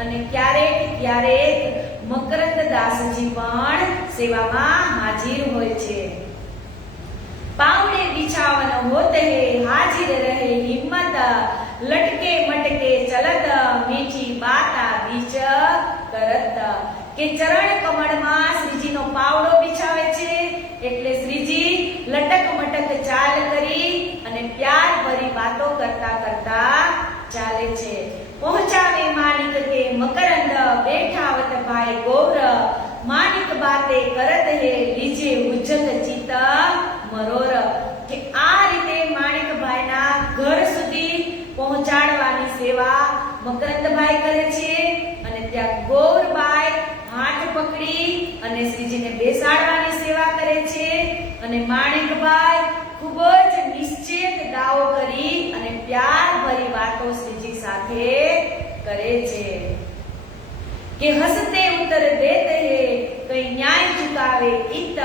અને ક્યારેક ક્યારેક મકરંદદાસજી પણ સેવામાં હાજર હોય છે. पावड़े बिछावन होते हैं हाजिर रहे हिम्मत, लटके मटके चलत मीठी बाता बीच करत. કે ચરણ કમળમાં શ્રીજીનો પાવડો બિછાવે છે એટલે શ્રીજી લટક મટક ચાલ કરી અને પ્યાર ભરી વાતો કરતા કરતા ચાલે છે. પહોંચાવે માણિક કે મકરંદ બેઠાવત ભાઈ ગૌર, માણિક બાતે કરત હે લીજે ઉજ્જત ચિત્ત મરોર. કે આ રીતે માણિકભાઈના ઘર સુધી પહોંચાડવાની સેવા મકરંદભાઈ કરે છે અને ત્યાં ગૌરબાઈ હાથ પકડી અને શ્રીજીને બેસાડવાની સેવા કરે છે અને માણિકભાઈ ખૂબ જ નિશ્ચિત દાવો કરી અને પ્યાર ભરી વાતો શ્રીજી સાથે કરે છે. કે હસતે ઉતર દેતે હે કઈ ન્યાય ચુકાવે इत,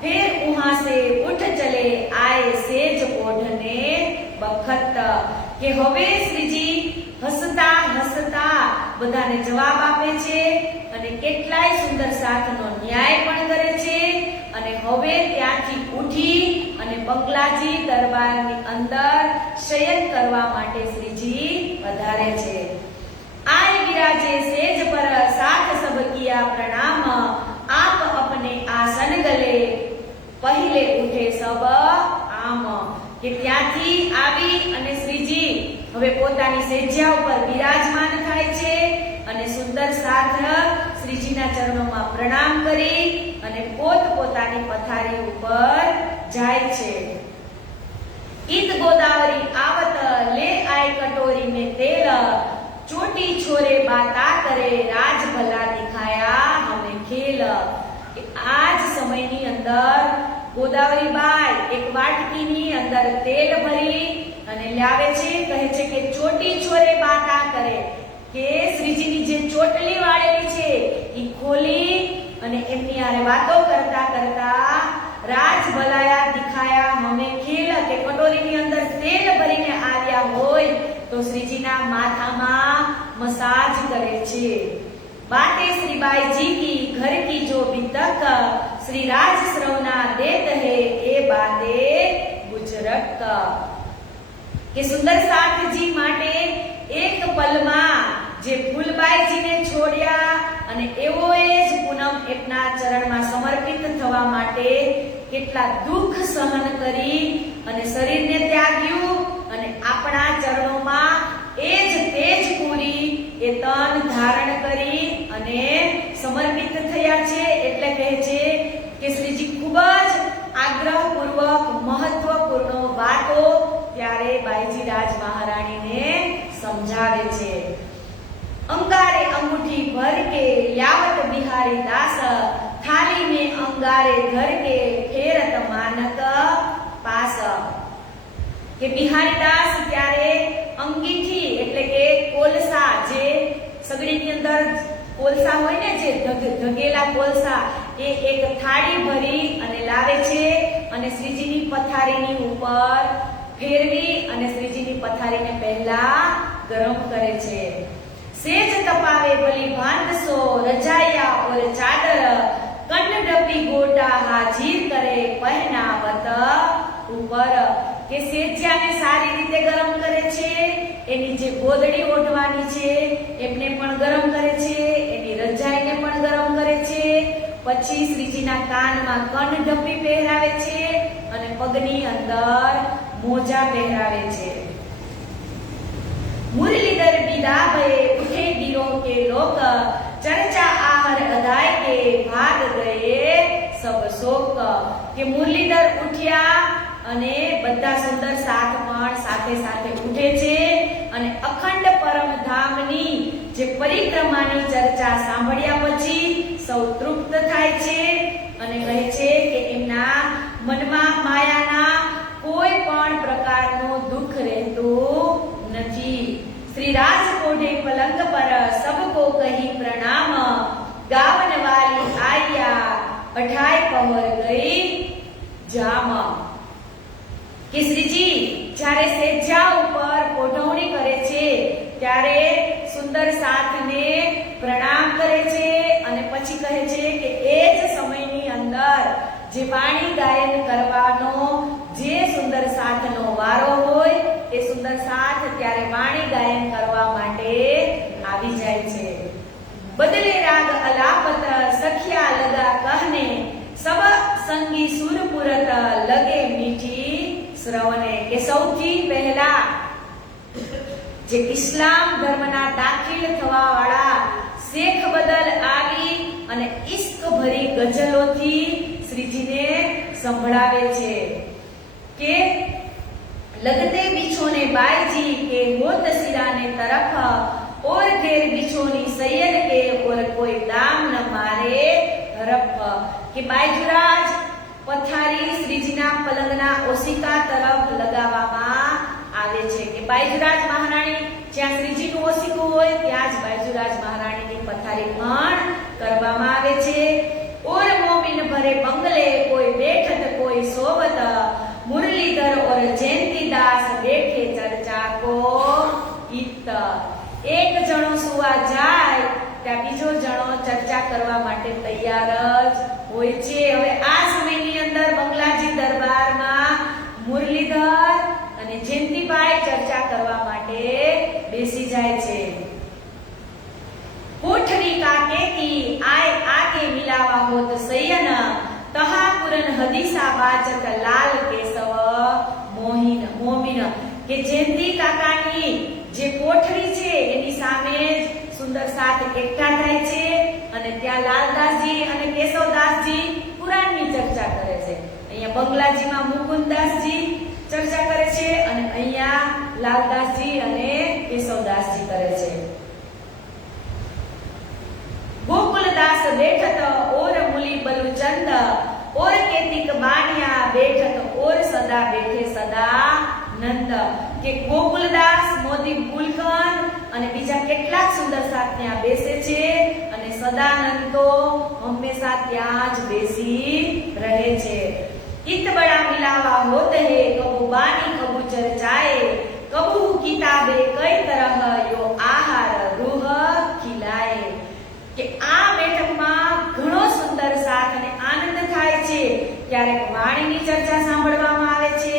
फिर वहां से उठ चले आए सेज ओढ़ने बखत. કે હવે શ્રીજી હસતા હસતા બધાને જવાબ આપે છે અને કેટલાય સુંદર સાથનો ન્યાય પણ કરે છે અને હવે ત્યાંથી ઉઠી અને બંગલાજી દરબારની અંદર શયન કરવા માટે શ્રીજી પધારે છે. आए विराजे सेज पर साथ सब किया प्रणाम, आप अपने आसन गले पहले उठे सब आम. કે ત્યાંથી આવી અને શ્રીજી હવે પોતાની સેજ્યા ઉપર બિરાજમાન થાય છે અને સુંદર સાથ શ્રીજીના ચરણોમાં પ્રણામ કરી અને પોતપોતાની પથારી ઉપર જાય છે. ઈદ ગોદાવરી આવત લે આય કટોરી में तेल, ચોટી છોરે બાતા કરે રાજ ભલા દિખાયા હમે ખેલ. આ જ સમયની અંદર ગોદાવરીબાઈ એક વાટકીની અંદર તેલ ભરી અને લાવે છે. કહે છે કે ચોટી છોરે બાતા કરે કે શ્રીજીની જે ચોટલી વાળેલી છે એ ખોલી અને એમની આરે વાતો કરતા કરતા રાજ ભલાયા દિખાયા હમે ખેલ કે કટોરીની અંદર તેલ ભરીને આવ્યા હોય તો શ્રીજીના માથામાં મસાજ કરે છે। बातें श्री बाई जी की घर की जो बितक श्री राज श्रवना देत है ए बातें गुजरक के सुंदर साथ जी माटे एक पलमा जे फूलबाईजीने छोड्या અને એવોએ જ પૂનમ એકના ચરણમાં સમર્પિત થવા માટે કેટલા દુઃખ સહન કરી અને શરીરને ત્યાગ્યું અને આપણા ચરણોમાં એ જ તેજ પૂરી એ તન ધારણ કરી અને સમર્પિત થયા છે। એટલે કહે છે કે શ્રીજી ખૂબ જ આગ્રહપૂર્વક મહત્વપૂર્ણ વાતો ત્યારે બાઈજી રાજ મહારાણીને સમજાવે છે। अंगारे अंगूठी भर के यावत बिहारी दास थाली में अंगारे धर के फेरत मानक पास के बिहारी दास त्यारे अंगीठी એટલે કે કોલસા જે સગડીની અંદર કોલસા હોય ને જે ધગેલા કોલસા એ એક થાળી ભરી અને લાવે છે અને શ્રીજીની પથારીની ઉપર ફેરવી અને શ્રીજીની પથારીને પહેલા ગરમ કરે છે। सेज तपावे भली भांडसो रजाया और चादर कन्न डपी गोटा हाजिर करे पहनावत ऊपर के सेज्याने सारी रीते गरम करे छे एनी जे गोदड़ी ओढवानी छे एમને પણ ગરમ કરે છે એની રજાઈને પણ ગરમ કરે છે પછી શ્રીજીના કાનમાં કન ડપી પહેરાવે છે અને પગની અંદર મોજા પહેરાવે છે। मुरलीधर विदा भये उठे गिरों के लोग चर्चा आहर अधाय के भाग गए सब शोक के मुरलीधर उठ्या અને બધા સુંદર સાથ પણ સાથે સાથે ઉઠે છે અને અખંડ પરમધામની જે પરિક્રમાની ચર્ચા સાંભળ્યા પછી સૌ તૃપ્ત થાય છે અને કહે છે કે એમના મનમાં માયાના કોઈ પણ પ્રકારનું દુઃખ રહેતું નથી। श्री राज कोढ़े पलंग पर सबको कही प्रणाम गावन वाली आया अठाई पहर गई जाम કે શ્રીજી જ્યારે સેજા ઉપર પોઢવણી કરે છે ત્યારે સુંદર સાથને પ્રણામ કરે છે અને પછી કહે છે કે એ જ સમયની અંદર જે વાણી ગાયન કરવાનો જે સુંદર સાથનો વારો હોય એ સુંદર સાથ ત્યારે વાણી ગાયન કરવા માટે આવી જાય છે। બદલે રાગ અલાપત સખિયા લગા કહને સબ સંગી સુરપુરત લગે મીઠી શ્રવણે કે સૌથી પહેલા જે ઇસ્લામ ધર્મના દાખલ થવા વાળા શેખ બદલ આવી અને ઇશ્ક ભરી ગઝલોથી શ્રીજીને સંભળાવે છે કે लगते बिछोने बाई जी के होत सिराने तरफ और घेर बिछोनी सैयद के और कोई दाम न मारे हरफ के बाईजुराज पथारी श्रीजीना पलंगना ओसिका तरफ लगावामा आवे छे के बाईजुराज महाराणी ज्યાં શ્રીજીનું ઓસિકું હોય ત્યાં જ બાઈजुराज महाराणीની પથારી પણ કરવામાં આવે છે। और मोमिन भरे बंगले कोई बैठत कोई सोवत मुरलीधर और जयंती दास बैठे चर्चा को इत एक जणो सुवा जाय त्या बीजो जणो चर्चा करवा माटे तैयार ज होय छे। હવે આ સમયની અંદર બંગલાજી દરબારમાં મુરલીધર અને જયંતીબાઈ ચર્ચા કરવા માટે બેસી જાય છે। कोठरी काके की आय आगे मिलावा होत सयन तहा पुरन हदीसा बाचत लाल केसव मोहिन मोमिन के जयंती काकानी जे कोठरी छे एनी सामे सुंदर साथ एकઠા થાય છે અને ત્યાં લાલદાસજી અને કેશવદાસજી પુરાણની ચર્ચા કરે છે। અહીંયા બંગલાજીમાં મુકુંદદાસજી ચર્ચા કરે છે અને અહીંયા લાલદાસજી અને કેશવદાસજી કરે છે। गोकुलदास बैठत और मुली बलुचंद और केतिक बानिया बैठत और सदा बैठे सदा नंद के गोकुलदास मोदी बुलकन અને બીજા કેટલાક સુંદર સાથ ત્યાં બેસે છે અને સદાનંદ તો હંમેશા ત્યાં જ બેસી રહે છે। इत बड़ा मिलावा होत है कबू बानी कबू चर्चाए कबू किताबे कई तरह यो आहार रूह खिलाए કે આ બેઠકમાં ઘણો સુંદર સાથ અને આનંદ થાય છે। ક્યારેક વાણીની ચર્ચા સાંભળવામાં આવે છે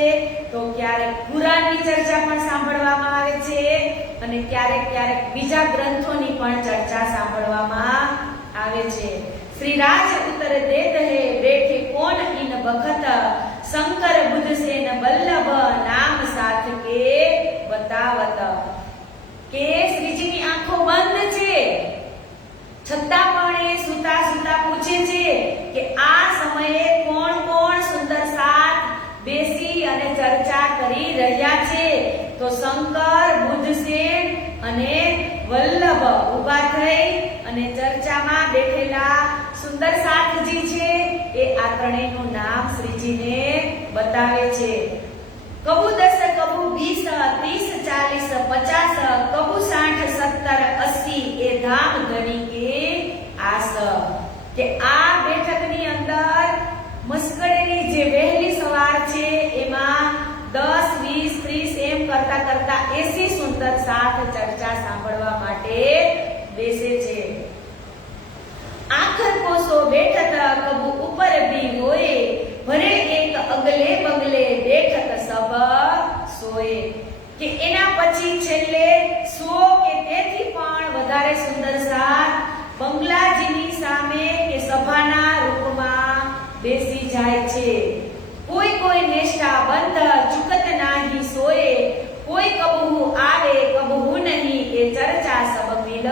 તો ક્યારેક કુરાનની ચર્ચા પણ સાંભળવામાં આવે છે અને ક્યારેક બીજા ગ્રંથોની પણ ચર્ચા સાંભળવામાં આવે છે। श्री राज उतर देत है बैठे कौन इन बखत शंकर बुद्ध सेन बल्लभ नाम साथ के बतावत के श्रीजीनी आंखो बंद छे छता पण ए सुता सुता पूछे छे के आ समये कोण कोण सुंदर साथ बेसी अने चर्चा करी રહ્યા છે। तो शंकर बुद्ध सेन अने वल्लभ उभा થઈ અને ચર્ચામાં બેઠેલા સુંદર સાથજી છે એ આ ત્રણેયનું નામ શ્રીજીને બતાવે છે। કબુ 10 કબુ 20 30 40 50 કબુ 60 70 80 એ ધામ ધણી કે આસ કે આ બેઠકની અંદર મસ્કડેની જે વહેલી સવાર છે એમાં 10 20 30 એમ કરતા કરતા 80 સુંદર સાથ ચર્ચા સાંભળવા માટે બેસે છે। आखर को सो बैठत कबू ऊपर भी होए भरे एक अगले बगले बैठत सब सोए के एना પછી છેલ્લે 100 કે તેથી પણ વધારે સુંદર સાથ બંગલાજીની સામે કે સભાના રૂપમાં બેસી જાય છે। કોઈ કોઈ નિષ્ઠા બંધ ચુકત नाही सोए કોઈ કબહુ આવે કબહુ નહીં એ ચર્ચા સબ મિલ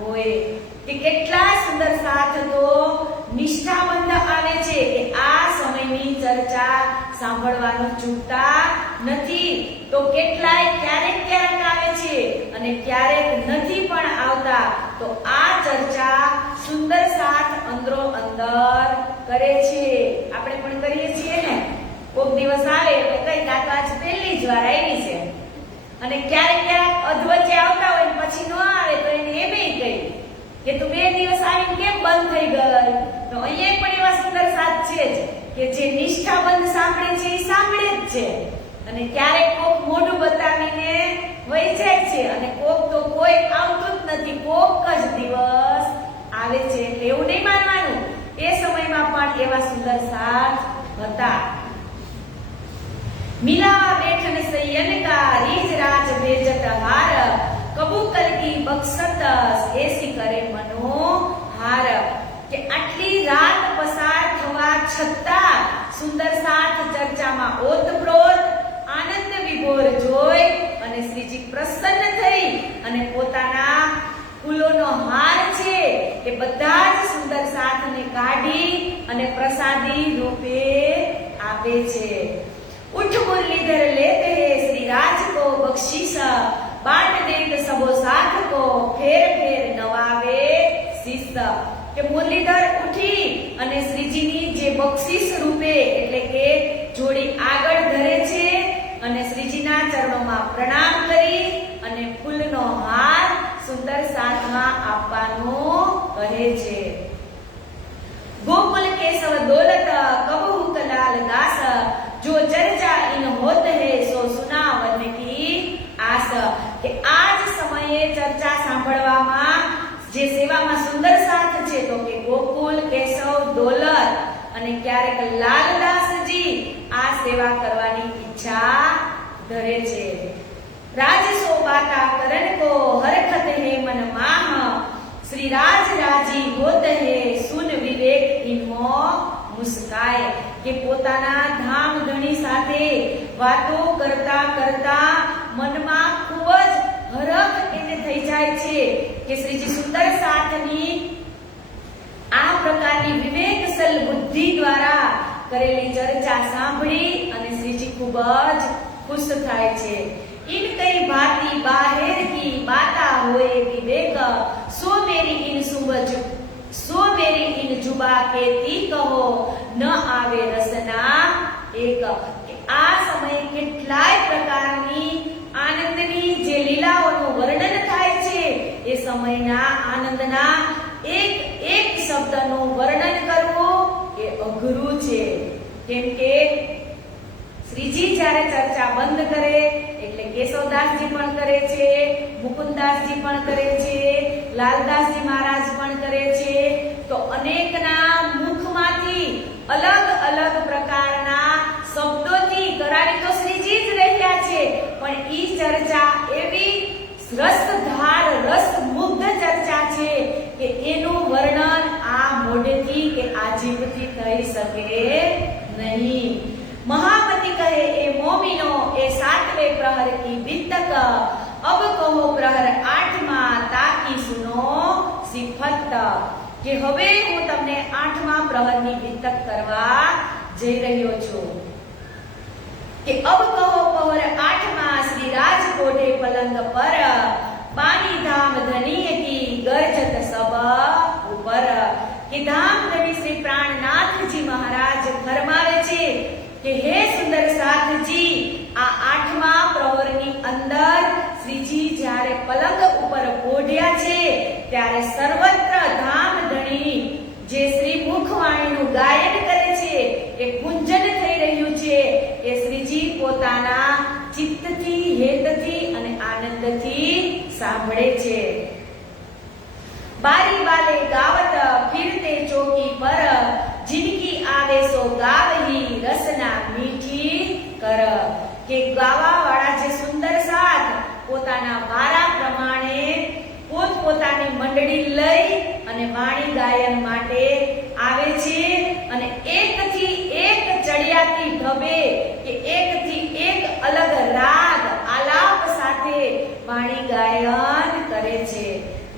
હોય કે કેટલા સુંદર સાથ તો નિષ્ઠાબંધ આવે છે કે આ સમયની ચર્ચા સાંભળવાનું ચૂકતા નથી તો કેટલાય ક્યારેક આવે છે અને ક્યારેક નથી પણ આવતા તો આ ચર્ચા સુંદર સાથ અંદરો અંદર કરે છે। આપણે પણ કરીએ છીએ ને કોક દિવસ આવે એટલે કઈ કાં તો આજ પહેલી જ વાર આવી છે અને ક્યારેક અધવચ્ચે આવતા હોય ને પછી ન આવે તો એને એમેય કહી કે તું 2 દિવસ આવીને કેમ બંધ થઈ ગઈ તો અહીંયા પણ એવા સુંદર સાથ છે જ કે જે નિષ્ઠાબંધ સાંભળે છે એ સાંભળે જ છે અને ક્યારેક કોક મોઢું બતાવીને વહી જાય છે અને કોક તો કોઈ આવતું જ નથી કોક જ દિવસ આવે છે એટલે એવું નહીં માનવાનું એ સમયમાં પણ એવા સુંદર સાથ હતા। मिलावा बैठन सयन का रीज राज भेजत हार कबू कल की बख्शत ऐसी करे मनो हार के आटली रात पसार थवा छत्ता सुंदर साथ चर्चाમાં ઓતપ્રોત આનંદ વિભોર જોઈ અને શ્રીજી પ્રસન્ન થઈ અને પોતાના ફૂલોનો હાર છે એ બધા જ સુંદર સાથને કાઢી અને પ્રસાદી રૂપે આપે છે। उठ मुरलीधर लेते हैं श्री राज को बख्शीश बाट देत सबो साथ को फेर फेर नवावे शीश के मुरलीधर उठी અને શ્રીજીની જે બક્ષિસ રૂપે એટલે કે જોડી આગળ ધરે છે અને શ્રીજીના ચરણોમાં પ્રણામ કરી અને ફૂલનો હાર સુંદર સાથમાં આપવાનો કહે છે। गोकुल केशव दौलत कबहू कलाल दास जो चर्चा इन होत है सो सुनावन की आस के आज समये चर्चा સાંભળવામાં જે સેવામાં સુંદર સાથ છે તો કે ગોકુલ કેશવ દોલત અને ક્યારેક લાલદાસજી આ સેવા કરવાની ઈચ્છા ધરે છે। राज सो बाता करन को हरखत है मन माह श्री राज राजी होत है सुन विवेक इनमो मुस्काए के પોતાના ધામ ધણી સાથે વાતો કરતા કરતા મનમાં ખૂબ જ હરખ એને થઈ જાય છે કે શ્રીજી સુંદર સાથની આ પ્રકારની વિવેકશીલ બુદ્ધિ દ્વારા કરેલી ચર્ચા સાંભળી અને શ્રીજી ખૂબ જ ખુશ થાય છે। इन कई भांति बाहर की बाता होए विवेक सो मेरी इन जुबा के ती कहो न आवे रसना एक आ समय કેટલાય પ્રકારની આનંદની જે લીલાઓનું વર્ણન થાય સમયના આનંદના એક એક શબ્દનું વર્ણન કરવું એ અઘરું છે, કેમ કે શ્રીજી જ્યારે ચર્ચા બંધ કરે એટલે કેશવદાસજી પણ કરે છે, મુકુંદાસજી પણ કરે છે, લાલદાસજી મહારાજ પણ કરે છે, તો અનેકના મુખમાંથી અલગ અલગ પ્રકારના શબ્દોથી કરાવી તો શ્રીજી જ રહ્યા છે, પણ ઈ ચર્ચા એવી રસધાર રસમુગ્ધ ચર્ચા છે કે એનું વર્ણન આ મોઢેથી કે આ જીભથી થઈ શકે નહીં. महामती कहे ए मोमिनो ए सातवे प्रहर की वितक अब कहो प्रहर आठमा ताकी सुनो सिफत કે હવે હું તમને આઠમા પ્રહરની વિતક કરવા જઈ રહ્યો છું કે અબ કહો પ્રહર આઠમા શ્રી રાજકોટે પલંગ પર પાની ધામ ધની કી ગરજત સબ ઉપર કે ધામ ધની શ્રી પ્રાણનાથજી મહારાજ ફરમાવે છે કે હે સુંદર સાથજી, આ આઠમા પ્રહરની અંદર શ્રીજી જ્યારે પલંગ ઉપર ઓઢ્યા છે ત્યારે સર્વત્ર ધામધણી જે શ્રી મુખવાણીનું ગાયન કરે છે, એ ગુંજન થઈ રહ્યું છે, એ શ્રીજી પોતાના ચિત્તથી, હેતથી અને આનંદથી સાંભળે છે. બારી બાલે ગાવત ફિરતે ચોકી પર जिनकी आवे सो गावही रसना मीठी कर કે ગાવા વાળા જે સુંદર સાથ પોતાના વારા પ્રમાણે પોતપોતાની મંડળી લઈ અને વાણી ગાયન માટે આવે છે અને એકથી એક ચડિયાતી ઢબે કે એકથી એક અલગ રાગ આલાપ સાથે વાણી ગાયન કરે છે.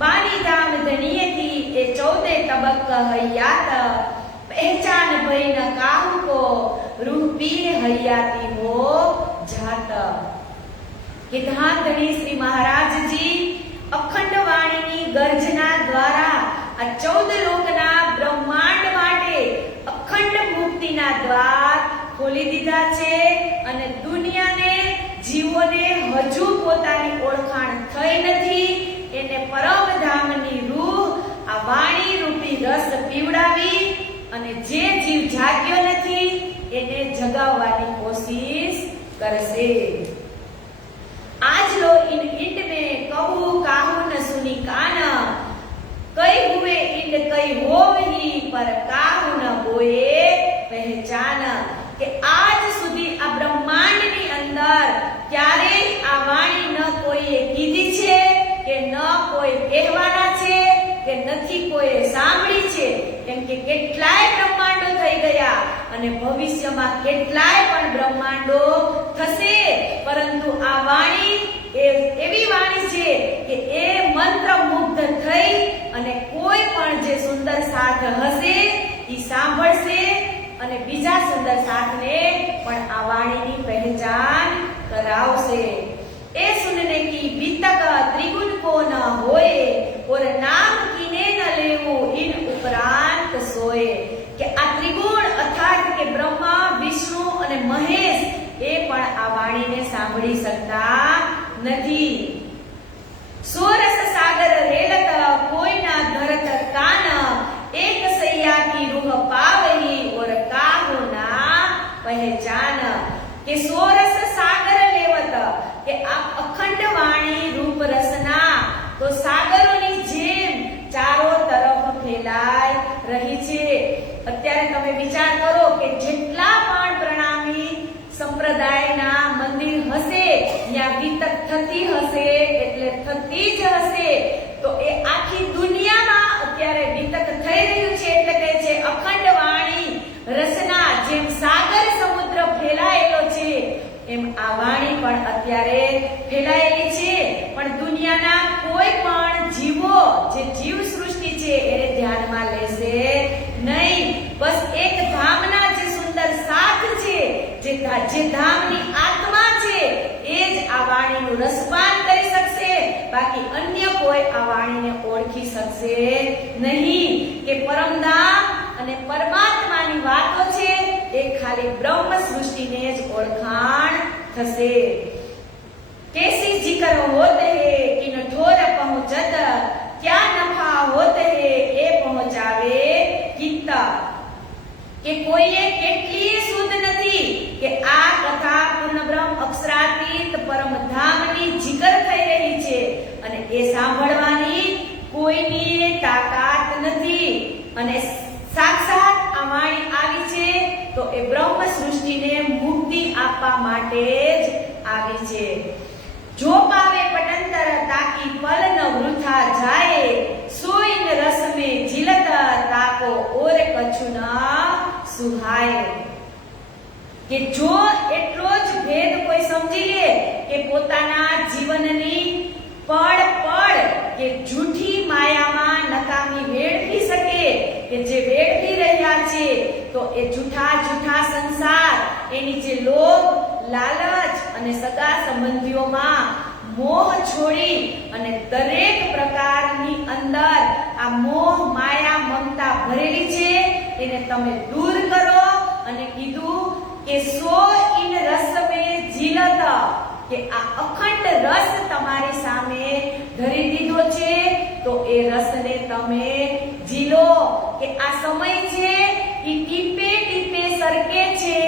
બાની ધામ ધનિયેથી એ 14 તબક હૈયાત पहचान भई न काहू को रूह पीर हरियाती हो जात કે ધામધણી શ્રી મહારાજજી અખંડ વાણીની ગર્જના દ્વારા આ 14 લોકના બ્રહ્માંડ માટે અખંડ મુક્તિના દ્વાર ખોલી દીધા છે અને દુનિયાને જીવોને હજુ પોતાની ઓળખાણ થઈ નથી એને પરમધામની રૂહ આ વાણી રૂપી રસ પીવડાવી અને જે જીવ જાગ્યો નથી એને જગાવવાની કોશિશ કરશે. आज लो इन इंड में कहू काहू न सुनी कान कई हुए इंड कई होवही पर काहू न होए पहचान કે આજ સુધી આ બ્રહ્માંડની અંદર ક્યારેય આ વાણી ન કોઈએ કીધી છે કે ન કોઈ કહેવાના છે કે નથી કોઈએ સાંભળી છે, કેમ કે કેટલાય બ્રહ્માંડો થઈ ગયા અને ભવિષ્યમાં કેટલાય પણ બ્રહ્માંડો થશે, પરંતુ આ વાણી એવી વાણી છે કે એ મંત્રમુગ્ધ થઈ અને કોઈ પણ જે સુંદર સાથ હશે એ સાંભળશે અને બીજા સુંદર સાથને પણ આ વાણીની પહેચાન કરાવશે. ए सुनने की बीतक त्रिगुण को न होए और नाम कीने न लेवो इन उपरांत सोए કે આ ત્રિગુણ અર્થાત કે બ્રહ્મા, વિષ્ણુ અને મહેશ એ પણ આ વાણીને સાંભળી શકતા નથી. સોરસ સાગર રેલત કોઈ ના ધરત કાન એક સૈયા की रूह पावही और काहू ना पहचान કે સોરસ સાગર લેવત કે આ અખંડ વાણી રૂપ રસના તો સાગરોની જેમ ચારો તરફ ફેલાઈ રહી છે. અત્યારે તમે વિચાર કરો કે જેટલા પણ પ્રણામી સંપ્રદાયના મંદિર હશે ત્યાં વિતક થતી હશે એટલે થતી જ હશે, તો એ આખી દુનિયામાં અત્યારે વિતક થઈ રહ્યું છે એટલે કે છે અખંડ વાણી રસના જેમ સાગર સમુદ્ર ફેલાયેલો છે એમ આ વાણી પણ અત્યારે ફેલાયેલી છે, પણ દુનિયાના કોઈ પણ જીવો જે જીવ સૃષ્ટિ છે એને ધ્યાનમાં લેશે નહીં. બસ એક ધામના જે સુંદર સાથ છે, જે ધામની આત્મા છે એ જ આ વાણીનું રસપાન કરી શકશે, બાકી અન્ય કોઈ આ વાણીને ઓળખી શકશે નહીં. કે પરમધામ અને પરમાત્માની વાતો છે એ ખાલી બ્રહ્મ સૃષ્ટિને જ ઓળખાણ થશે. કેસી જીકર હોતે હે કિન ઠોર પહોંચત કે કોઈએ કેટલી શુદ્ધ નથી કે આ કથા પૂર્ણ બ્રહ્મ અક્ષરાતીત પરમધામની જિકર થઈ રહી છે અને એ સાંભળવાની કોઈની તાકાત નથી અને સાક્ષાત આ વાણી આવી છે તો એ બ્રહ્મ સૃષ્ટિને મુક્તિ આપવા માટે જ આવી છે. જો પાવે પટંતર તાકી પલ ન વૃથા જાય સોઈન રસ મે જીલત તાકો ઓર કછું ના સુહાય. કે જો એટલો જ ભેદ કોઈ સમજી લે કે પોતાના જીવનની પળ પળ કે જૂઠી માયામાં નકામી વેડફી શકે કે જે વેડફી રહ્યા છે તો એ જૂઠા સંસાર એની જે લોભ લાલચ અને સગા સંબંધીઓમાં મોહ છોડી અને દરેક પ્રકારની અંદર આ મોહ માયા મમતા ભરેલી છે એને તમે દૂર કરો અને કીધું કે સો ઇન રસ મે જીલત કે આ અખંડ રસ તમારી સામે ધરી દીધો છે તો એ રસને તમે જીલો. કે આ સમય છે એ ટીપે ટીપે સરકે છે,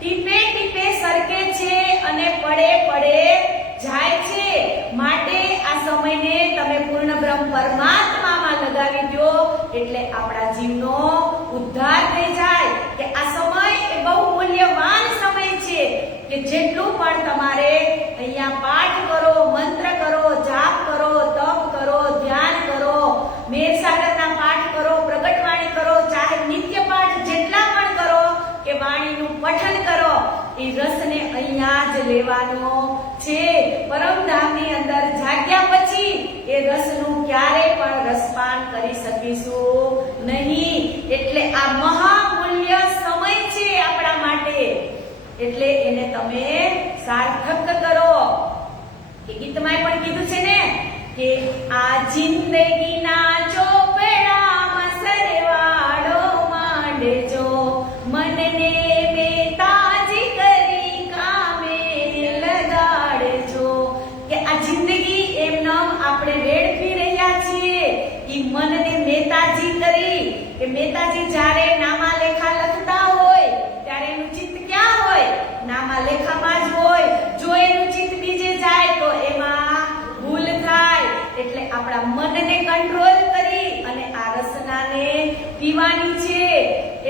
ટીપે ટીપે સરકે છે અને પડે પડે જાય છે. માટે આ સમયને તમે પૂર્ણ બ્રહ્મ પરમાત્મામાં લગાવી દો એટલે આપણા જીવનો ઉદ્ધાર થઈ જાય. કે આ સમય એ બહુ મૂલ્યવાન સમય છે કે જેટલું પણ તમારે અહીંયા પાઠ કરો, મંત્ર કરો, જાપ કરો, તપ કરો, ધ્યાન કરો, મેઘસાગરના પાઠ કરો, પ્રગટવાણી કરો, ચાહે નિત્ય પાઠ જેટલા પણ કરો કે વાણીનું પઠન કરો, એ રસને અહીંયા જ લેવાનો છે. પરમધામની અંદર જાગ્યા પછી એ રસનું ક્યારે પણ રસપાન કરી શકીશું નહીં. એટલે આ મહામૂલ્ય સમય છે આપણા માટે, એટલે એને તમે સાર્થક કરો. એ ગીતમાં પણ કીધું છે ને કે આ જિંદગીના ચોપડામાં સરવાળો માંડજો, મનને બેતાજી કરી કામે લગાડજો. કે આ જિંદગી એમનેમ આપણે વેડફી રહ્યા છીએ ઈ મનને મેતાજી કરી. કે મેતાજી જ્યારે નામા લેખા લખતા હોય ત્યારે એનું ચિત્ત ક્યાં હોય? નામા લેખામાં જ હોય. જો એનું ચિત્ત બીજે જાય તો એમાં ભૂલ થાય. એટલે આપણા મનને કંટ્રોલ કરી અને આ રસનાને પીવાની છે.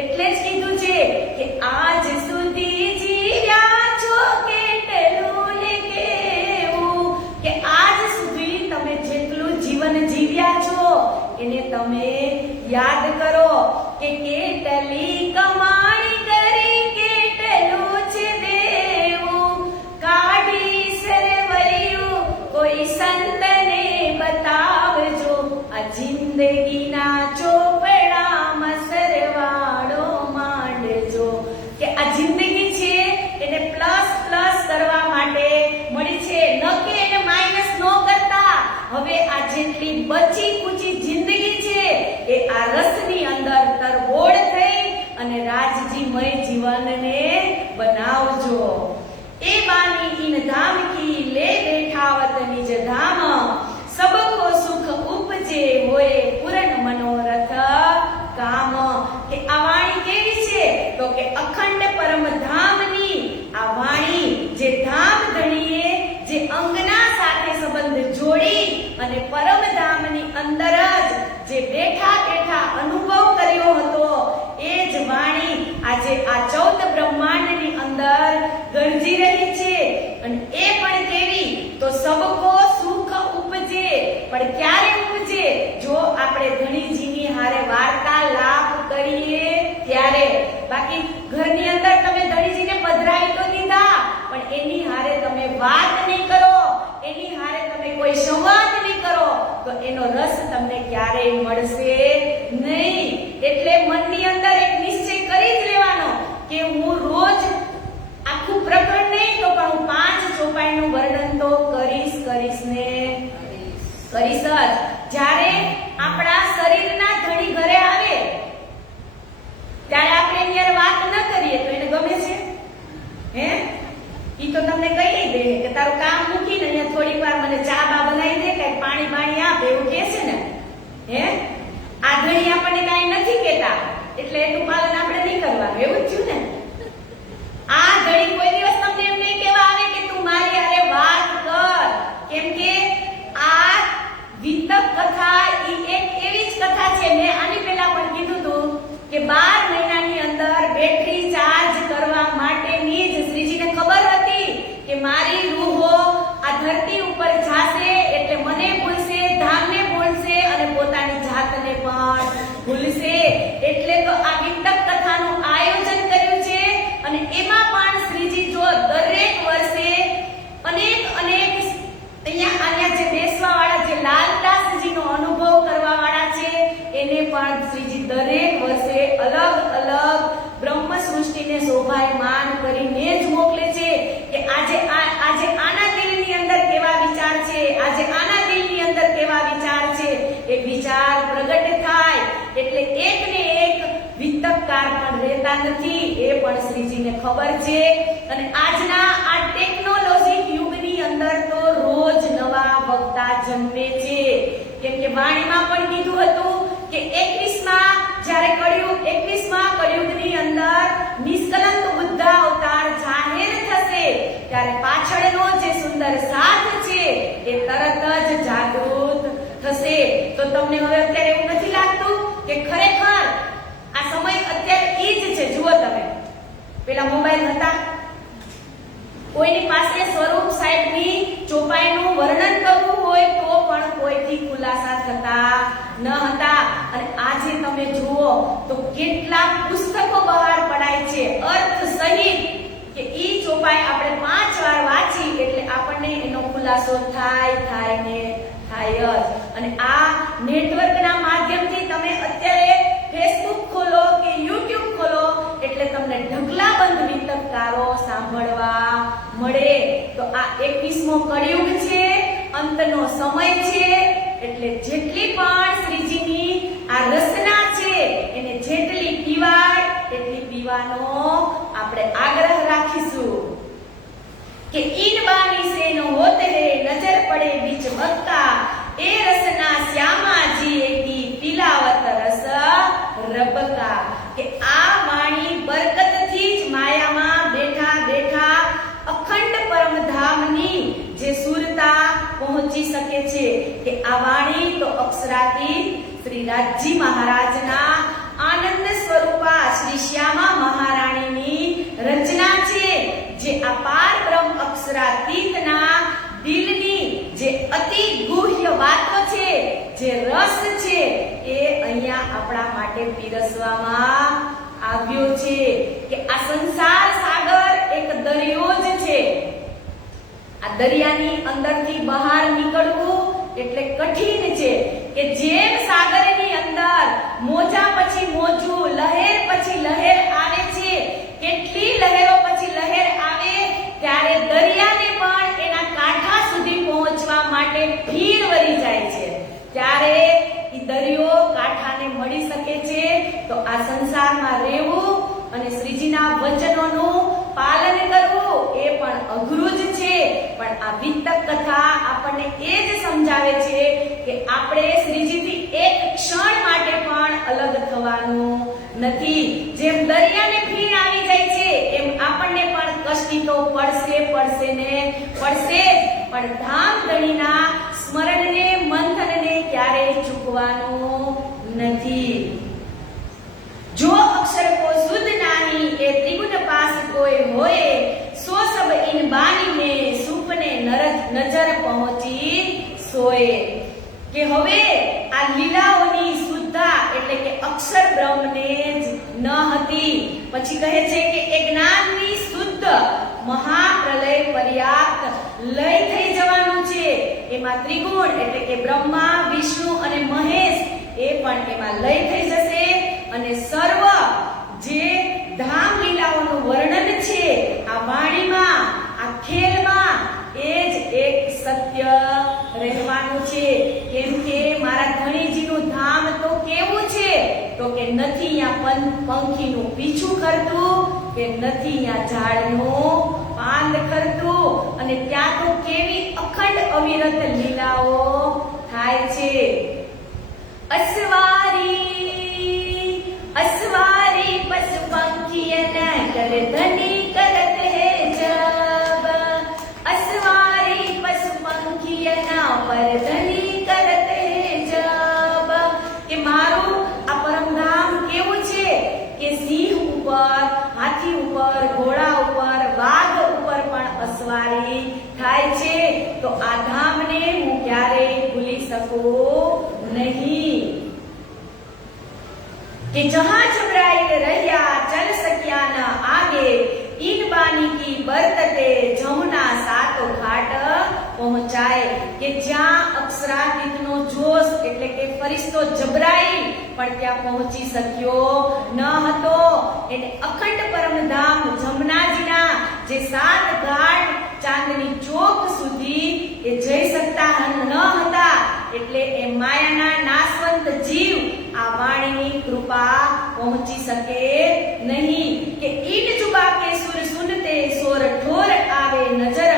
એટલે જ કીધું છે કે આજ સુધી જીવ્યા છો કેટલું કેવું. કે આજ સુધી તમે જેટલું જીવન જીવ્યા છો એને તમે યાદ કરો કે કેટલી કમાણી કરી કેટલું છે દેવું, કાઢી સરવૈયું કોઈ સંતને બતાવજો, આ જિંદગીના ચોપડામાં સરવાળો માંડજો. કે આ જિંદગી છે એને પ્લસ પ્લસ કરવા માટે મળી છે, ન કે એને માઇનસ ન કરતા. હવે આ જેટલી બચી કુચી જિંદગી છે એ આ રસની અંદર તરબોળ થઈ અને રાજજીમય જીવનને બનાવજો. એ બાની ઇન ધામ કી લે બેઠાવત નિજ ધામ, સબકો સુખ ઉપજે હોય પૂરણ મનોરથ કામ. કે આ વાણી કેવી છે તો કે અખંડ પરમધામની આ વાણી જે ધામ ધણીએ જે અંગના સાથે સંબંધ જોડી અને પરમધામની અંદર જ જે બેઠા બેઠા અનુભવ કર્યો હતો એ જ વાણી આજે આ 14 બ્રહ્માંડની અંદર ગરજી રહી છે. અને એ પણ કેવી તો સબકો સુખ ઉપજે. પણ ક્યારે ઉપજે? જો આપણે ધણીજીની હારે વાર્તાલાપ કરીએ ત્યારે. બાકી ઘરની અંદર તમે ધણીજીને પધરાવી તો દીધા પણ એની હારે તમે વાત નહીં કરો, એની હારે તમે કોઈ સંવાદ નહીં કરો તો એનો રસ તમને ક્યારેય મળશે નહીં. એટલે મનની અંદર એક નિશ્ચય કરી જ લેવાનો કે હું રોજ આખું પ્રકરણ નહીં તો પણ હું 5 ચોપાઈનું વર્ણન તો કરીશ ને કરીશ જ. જ્યારે આપણા શરીરના ધણી ઘરે આવે ત્યારે આપણે એની વાત ન કરીએ તો એને ગમે છે? હે? ઈ તો તમને કહી દે કે તારું કામ મૂકીને અહીંયા થોડીક વાર મને ચા બા બનાવી દે, કઈ પાણી બાણી આપ, એવું કહે છે ને. હે? આ ધણી આપણને કાંઈ નથી કહેતા એટલે એનું પાલન આપણે નહીં કરવાનું, એવું જ થયું ને. આ ઘડી કોઈ દિવસ તમને એમ નહીં કહેવા આવે કે તું મારી હારે વાત કર, કેમ કે આ વિતક કથા ઈ એક એવી જ કથા છે, મેં આની પહેલા પણ કીધું હતું કે 12 મહિનાની અંદર બેટરી ચાર્જ કરવા માટેની જ શ્રીજીને ખબર હતી કે મારી રૂહો આ ધરતી ઉપર જાશે એટલે મને ભૂલશે, ધામને ભૂલશે અને પોતાની જાતને પણ ભૂલશે. એટલે તો આ વિતક કથાનું આયોજન કર્યું છે અને એમાં પણ શ્રીજી જો દરેક વર્ષે અનેક અહીંયા જે બેસવા વાળા જે લાલદાસજીનો અનુભવ કરવા વાળા છે એને પણ શ્રીજી દરેક વર્ષે અલગ અલગ બ્રહ્મ સૃષ્ટિને શોભાયમાન કરીને જ મોકલે છે કે આજે આના દિલની અંદર કેવા વિચાર છે, આજે આના દિલની અંદર કેવા વિચાર છે, એ વિચાર પ્રગટ થાય. એટલે એક ને એક વિતકકાર પણ રહેતા નથી, એ પણ શ્રીજીને ખબર છે. અને આજના આ ટેકનોલોજી યુગની અંદર તો રોજ નવા વક્તા જન્મે છે, કેમ કે વાણીમાં પણ કીધું હતું કે 21મા કળિયુગની અંદર નિષ્કલંક બુદ્ધ અવતાર જાહેર થશે ત્યારે પાછળનો જે સુંદર સાથ છે એ તરત જ જાગૃત થશે. તો તમને હવે અત્યારે એવું નથી લાગતું કે ખરેખર આ સમય અત્યારે ઈ જ છે? જુઓ તમે, પેલા મોબાઈલ હતા, કોઈની પાસે સ્વરૂપ સાહેબની ચોપાઈનું વર્ણન કરવું હોય તો પણ કોઈથી ખુલાસા થતા ન હતા. અને આજે તમે જુઓ તો કેટલા પુસ્તકો બહાર પડાય છે અર્થ સહિત કે ઈ ચોપાઈ આપણે 5 વાર વાંચી એટલે આપણને એનો ખુલાસો થાય જ. અને આ નેટવર્કના માધ્યમથી તમે અત્યારે ફેસબુક ખોલો કે યુટ્યુબ ખોલો એટલે તમને ઢગલાબંધ વિતકકારો સાંભળવા મળે. તો આ 21મો કળિયુગ છે, અંતનો સમય છે, એટલે જેટલી પણ શ્રીજીની આ રસના છે એને જેટલી પીવાય એટલી પીવાનો આપણે આગ્રહ રાખીશું કે ઈન બાની સે ન હોતે રે નજર પડે બીચ વક્તા એ રસના શ્યામાજી એકી પિલાવત રસ રબકા. કે આ વાણી બરકતથી જ માયામાં બેઠા બેઠા અખંડ પરમધામની જે સુરતા પહોંચી શકે છે. કે આ વાણી તો અક્ષરાતીત શ્રી રાજજી મહારાજના આનંદ સ્વરૂપા શ્રી શ્યામા મહારાણીની રચના છે, જે આ પાર બ્રહ્મ અક્ષરાતીતના દિલની જે અતિ ગુહ્ય વાતો છે, જે રસ છે, એ અહીંયા આપણા માટે પીરસવામાં આવ્યો છે. કે આ સંસાર સાગર એક દરિયો જ છે. આ દરિયાની અંદરથી બહાર નીકળવું એટલે કઠિન છે. કે જેમ સાગરની અંદર મોજા પછી મોજું, લહેર પછી લહેર આવે છે, કેટલી લહેરો પછી લહેર આવે ત્યારે દરિયાને પણ એના કાંઠા સુધી પહોંચવા માટે ફીર વળી જાય છે, ત્યારે ઈ દરિયો કાંઠાને મળી શકે છે. તો આ સંસારમાં રહેવું અને શ્રીજીના વચનોનું પાલન કરવું એ પણ અઘરું જ છે. પણ આ વિતક કથા આપણને એ જ સમજાવે છે કે આપણે શ્રીજીથી એક ક્ષણ માટે પણ અલગ થવાનું નથી. જેમ દરિયાને ફીણ આવી જાય છે એમ આપણને પણ કષ્ટી તો પડશે પણ ધામ ધણીના સ્મરણને મંથનને ક્યારેય ચૂકવાનું નથી. જો અક્ષર કો શુદ્ધ નાહી એ ત્રિગુણ પાસ કોઈ હોય સો સબ ઇન બાની ને સુપને નજર પહોંચી સોએ. કે હવે આ લીલાઓની શુદ્ધતા એટલે કે અક્ષર બ્રહ્મને જ ન હતી. પછી કહે છે કે એ જ્ઞાનની શુદ્ધ મહાપ્રલય પર્યાપ્ત લય થઈ જવાનું છે. એમાં ત્રિગુણ એટલે કે બ્રહ્મા, વિષ્ણુ અને મહેશ એ પણ એમાં લય થઈ જશે. અને સર્વ જે ધામ લીલાઓનું વર્ણન છે આ વાણીમાં, આ ખેલમાં, એ જ એક સત્ય રહેવાનું છે. કેમ કે મારા ધણીજીનું ધામ તો કેવું છે તો કે નથી ત્યાં પંખીનું પીછું કરતું, કે નથી ત્યાં ઝાડનું પાંદ કરતું, અને ત્યાં તો કેવી અખંડ અવિરત લીલાઓ થાય છે. અસવારી કરતો નહીં कि जहां जबराइल रहिया चल सक्या न आगे इन बानी की बरतते जमुना सातो घाट पहुंचाए કે જ્યાં અક્ષરાતીતનો જોશ એટલે કે ફરિશ્તો જબરાઈલ પણ ત્યાં પહોંચી શક્યો ન હતો. એને અખંડ પરમધામ જમનાજીના જે 7 ઘાટ ચાંદની ચોક સુધી એ જઈ શકતા ન હતા. એટલે એ માયાના નાશવંત જીવ આ વાણીની કૃપા પહોંચી શકે નહીં કે ઈન જુબા કે સુર સુનતે સોર ઠોર આવે નજર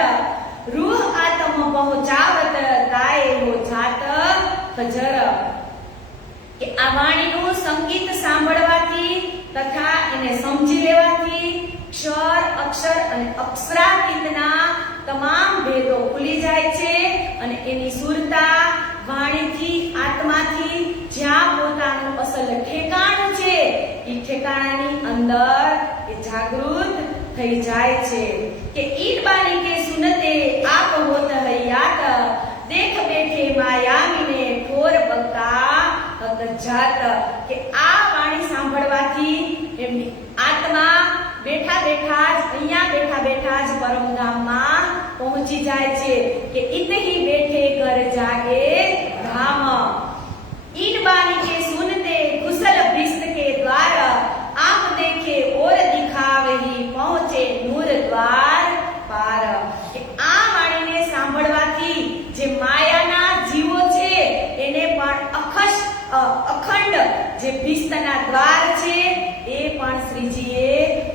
રૂહ આત્મ પહોંચાવત તાએ હો જાત ખજર. કે આ વાણીનું સંગીત સાંભળવાથી તથા એને સમજી લેવાથી ક્ષર અક્ષર અને અક્ષરાતીતના તમામ ભેદો ખુલી જાય છે અને એની સુરતા વાણીથી આત્માથી જ્યાં પોતાનું અસલ ઠેકાણું છે એ ઠેકાણાની અંદર એ જાગૃત થઈ જાય છે કે ઈન બાની કે સુનતે આપ હોત હૈયાત દેખ બેઠે માયામીને ઠોર બકા જાત. કે આ વાણી સાંભળવાથી એમની આત્મા બેઠા બેઠા જ અહીંયા બેઠા બેઠા જ પરમધામમાં પહોંચી જાય છે કે ઇતહી બેઠે ઘર જાગે ધામ. इन बानी के सुनते कुशल भ्रिष्ट के द्वार आप देखे और दिखावे ही पहुंचे नूर द्वार पार. કે આ વાણીને સાંભળવાથી જે માયાના જીવો છે એને પણ અખંડ જે ભ્રિષ્ટના દ્વાર છે એ પણ શ્રીજીએ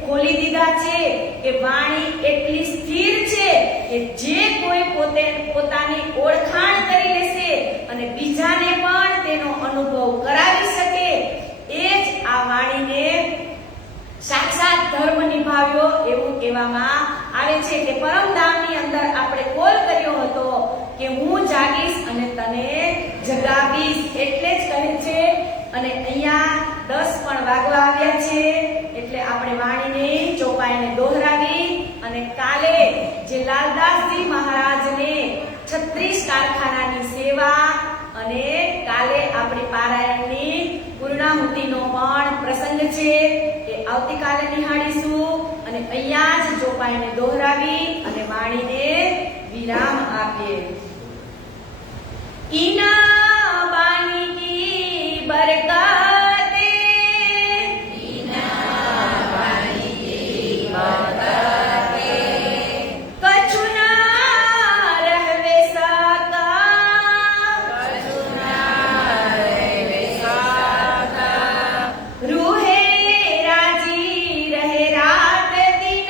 ખોલી દીધા છે. કે વાણી એટલી સ્થિર છે કે જે કોઈ પોતાની ઓળખાણ કરી લેશે અને બીજાને પણ તેનો અનુભવ કરાવી શકે એ જ આ વાણીને સાક્ષાત ધર્મ નિભાવ્યો એવું કહેવામાં આવે છે. કે પરમધામની અંદર આપણે કોલ કર્યો હતો કે હું જાગીશ અને તને જગાવીશ એટલે જ કહે છે. અને અહીંયા 10 પણ વાગવા આવ્યા છે એટલે આપણે વાણીની ચોપાઈને દોહરાવી અને કાલે જે લાલદાસજી મહારાજને 36 કારખાનાની સેવા અને કાલે આપણી પારાયણની પૂર્ણાહુતિનો પણ પ્રસંગ છે એ આવતીકાલે નિહાળીશું. અને અહીંયા જ ચોપાઈને દોહરાવી અને વાણીને વિરામ આપીએ. ઈના બાની કી બરકતે ઈના બાની કી બરકતે કछु ના રહેવે સાકા રૂહે રાજી રહે રાત દિન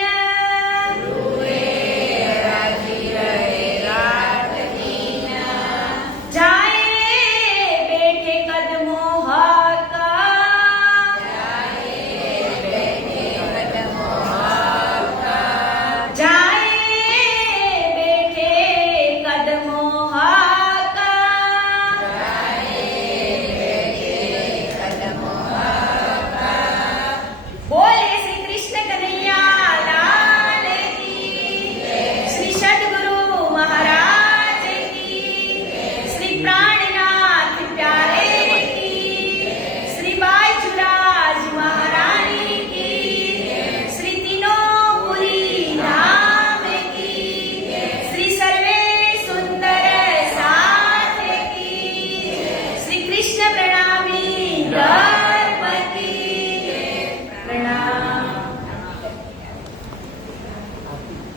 जाए बेटे कदमों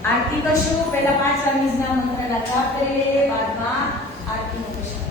આરતી કરશું. પહેલા 5 વાર નિજના મંત્રના જાપ કરી લઈએ, બાદમાં આરતીનું કરશું.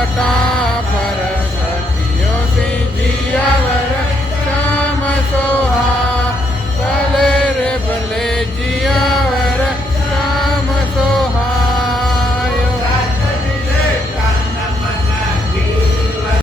ટાટા